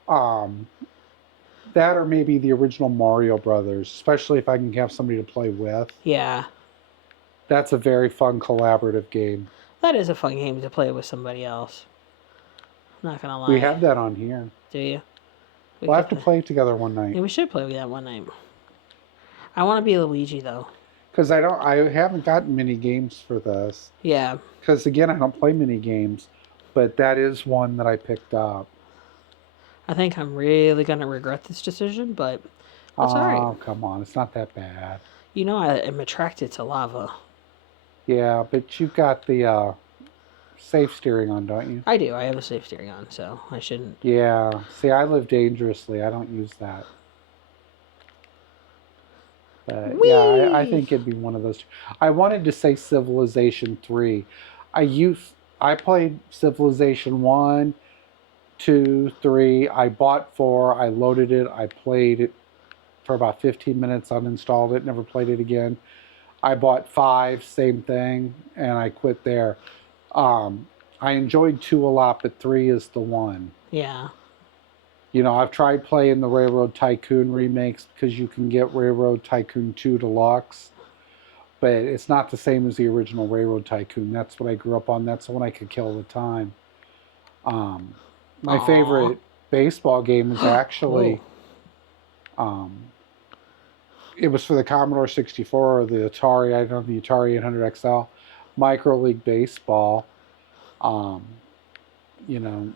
That or maybe the original Mario Brothers, especially if I can have somebody to play with. Yeah. That's a very fun collaborative game. That is a fun game to play with somebody else. I'm not gonna lie. We have that on here. Do you? We'll have to play it together one night. Yeah, we should play that one night. I want to be Luigi though. Because I haven't gotten many games for this. Yeah. Because again, I don't play many games, but that is one that I picked up. I think I'm really gonna regret this decision, but that's all right. Oh, come on, it's not that bad. You know, I'm attracted to lava. Yeah, but you've got the safe steering on, don't you? I do. I have a safe steering on, so I shouldn't. Yeah. See, I live dangerously. I don't use that. But yeah, I think it'd be one of those two. I wanted to say Civilization 3. I played Civilization 1, 2, 3. I bought 4. I loaded it. I played it for about 15 minutes, uninstalled it, never played it again. I bought 5, same thing, and I quit there. I enjoyed 2 a lot, but 3 is the one. Yeah. You know, I've tried playing the Railroad Tycoon remakes because you can get Railroad Tycoon 2 Deluxe, but it's not the same as the original Railroad Tycoon. That's what I grew up on. That's the one I could kill the time. My favorite baseball game was actually, it was for the Commodore 64 or the Atari, I don't know, the Atari 800 XL, Micro League Baseball. You know,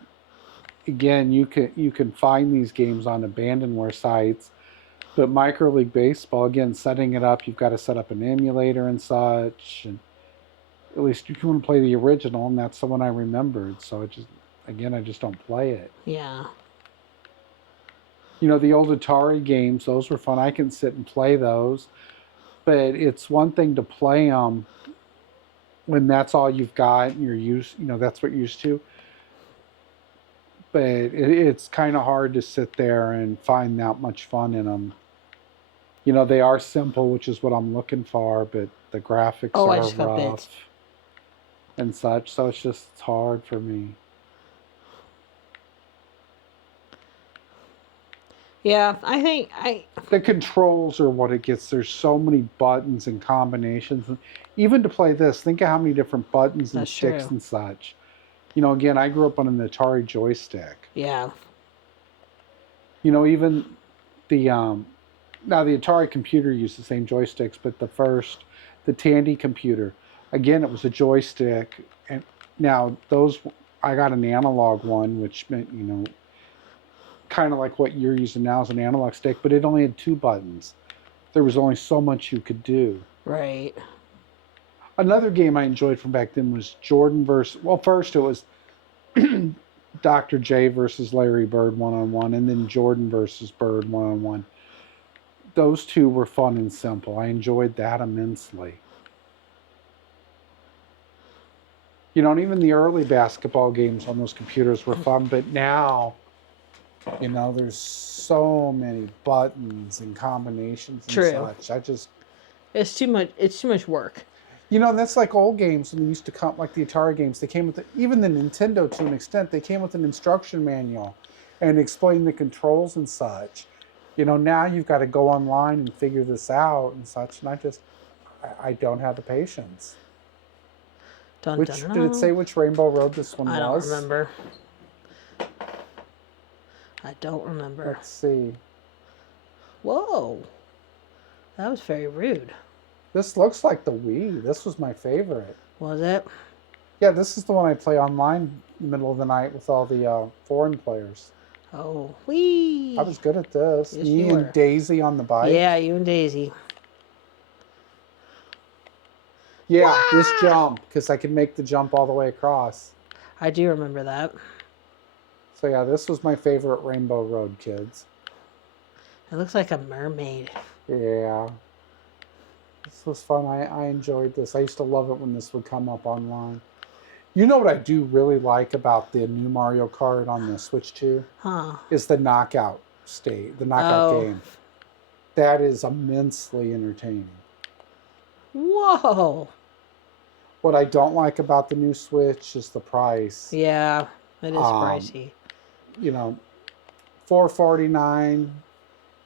again, you can find these games on abandonware sites, but Micro League Baseball, again, setting it up, you've got to set up an emulator and such, and at least you can play the original, and that's the one I remembered. So I just don't play it. Yeah. You know, the old Atari games, those were fun. I can sit and play those, but it's one thing to play them when that's all you've got and that's what you're used to. But it's kind of hard to sit there and find that much fun in them. You know, they are simple, which is what I'm looking for, but the graphics are rough and such, so it's hard for me. Yeah, I think the controls are what it gets. There's so many buttons and combinations. Even to play this, think of how many different buttons and sticks and such. You know, again, I grew up on an Atari joystick. Yeah. You know, even the Now the Atari computer used the same joysticks, but the Tandy computer, again, it was a joystick. And now those, I got an analog one, which meant, kind of like what you're using now is an analog stick, but it only had 2 buttons. There was only so much you could do. Right. Another game I enjoyed from back then was Jordan versus, well, first it was Dr. J versus Larry Bird 1-on-1, and then Jordan versus Bird 1-on-1. Those two were fun and simple. I enjoyed that immensely. And even the early basketball games on those computers were fun, but now, there's so many buttons and combinations and True. such. It's too much. It's too much work. That's like old games when they used to come, like the Atari games. They came with, even the Nintendo to an extent, they came with an instruction manual and explained the controls and such. Now you've got to go online and figure this out and such. And I don't have the patience. Dun, Which dun, dun, did it say which Rainbow Road this one was? I don't remember. I don't remember. Let's see. Whoa. That was very rude. This looks like the Wii. This was my favorite. Was it? Yeah, this is the one I play online in the middle of the night with all the foreign players. Oh, Wii. I was good at this. Yes, Me you and were. Daisy on the bike. Yeah, you and Daisy. Yeah, Wah! this jump, because I could make the jump all the way across. I do remember that. So yeah, this was my favorite Rainbow Road, kids. It looks like a mermaid. Yeah. This was fun. I enjoyed this. I used to love it when this would come up online. You know what I do really like about the new Mario Kart on the Switch 2? Huh. Is the knockout Oh. game. That is immensely entertaining. Whoa. What I don't like about the new Switch is the price. Yeah, it is pricey. $449,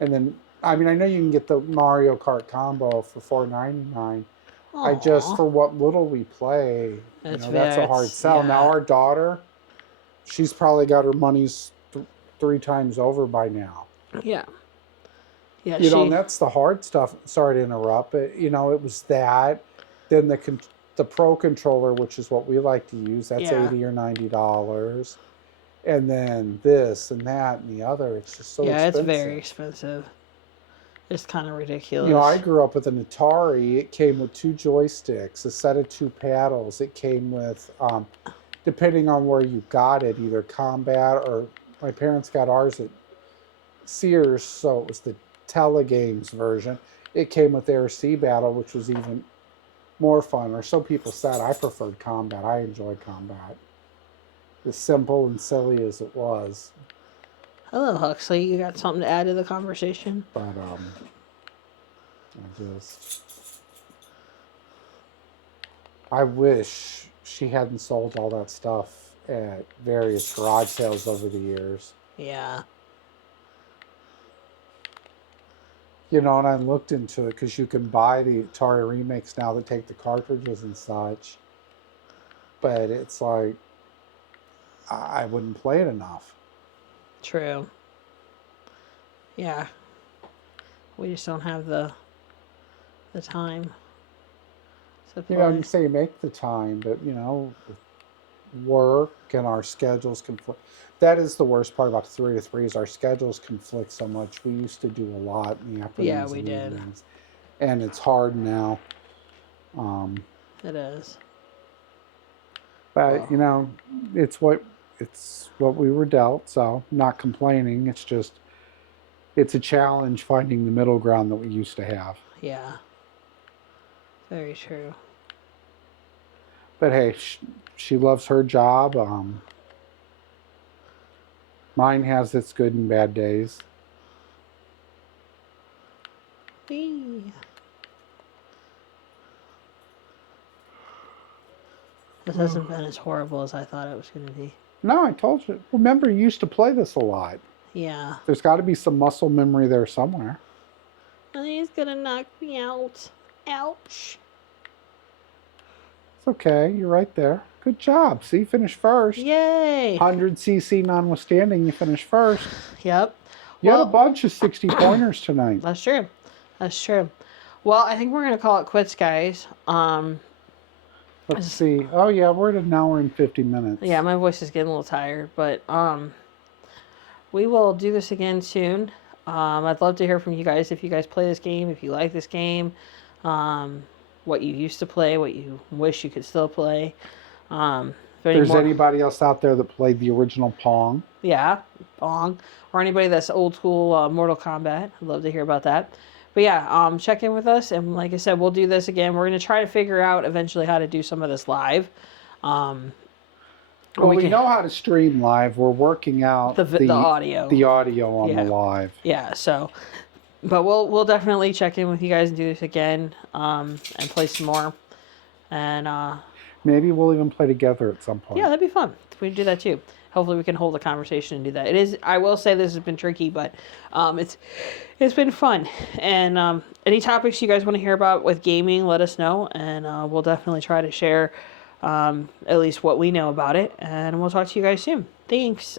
and then I know you can get the Mario Kart combo for $499. I just, for what little we play, that's a hard sell. Yeah. Now our daughter, she's probably got her monies 3 times over by now. Yeah. Yeah. And that's the hard stuff. Sorry to interrupt, but it was that. Then the Pro controller, which is what we like to use, that's $80 or $90. And then this and that and the other. It's just so expensive. Yeah, it's very expensive. It's kind of ridiculous. I grew up with an Atari. It came with 2 joysticks, a set of 2 paddles. It came with, depending on where you got it, either combat or my parents got ours at Sears, so it was the Telegames version. It came with Air Sea Battle, which was even more fun. Or so people said. I preferred combat. I enjoyed combat. As simple and silly as it was. Hello, Huxley. You got something to add to the conversation? But I wish she hadn't sold all that stuff at various garage sales over the years. Yeah. And I looked into it because you can buy the Atari remakes now that take the cartridges and such. But it's like, I wouldn't play it enough. True. Yeah. We just don't have the time. You say you make the time, but work and our schedules conflict. That is the worst part about the 3 to 3 is our schedules conflict so much. We used to do a lot in the afternoons. Yeah, we did. Evenings, and it's hard now. It is. But it's what we were dealt. So not complaining. It's just it's a challenge finding the middle ground that we used to have. Yeah. Very true. But hey, she loves her job. Mine has its good and bad days. Whee. This hasn't been as horrible as I thought it was going to be. No, I told you. Remember, you used to play this a lot. Yeah. There's got to be some muscle memory there somewhere. I think he's going to knock me out. Ouch. It's okay. You're right there. Good job. See, finish first. Yay. 100cc notwithstanding, you finish first. Yep. You had a Well, bunch of 60 pointers tonight. that's true. That's true. Well, I think we're gonna call it quits, guys. Let's see. Oh yeah, we're at an hour and 50 minutes. Yeah, my voice is getting a little tired, but we will do this again soon. I'd love to hear from you guys if you guys play this game, if you like this game, what you used to play, what you wish you could still play. If There's anybody else out there that played the original Pong? Yeah, Bong, or anybody that's old school Mortal Kombat. I'd love to hear about that. But yeah, check in with us, and like I said, we'll do this again. We're gonna try to figure out eventually how to do some of this live. Well, we know how to stream live. We're working out the audio, the audio on the live. Yeah. So, but we'll definitely check in with you guys and do this again, and play some more, and maybe we'll even play together at some point. Yeah, that'd be fun. We can do that too. Hopefully, we can hold a conversation and do that. It is. I will say this has been tricky, but it's been fun. And any topics you guys want to hear about with gaming, let us know, and we'll definitely try to share at least what we know about it. And we'll talk to you guys soon. Thanks.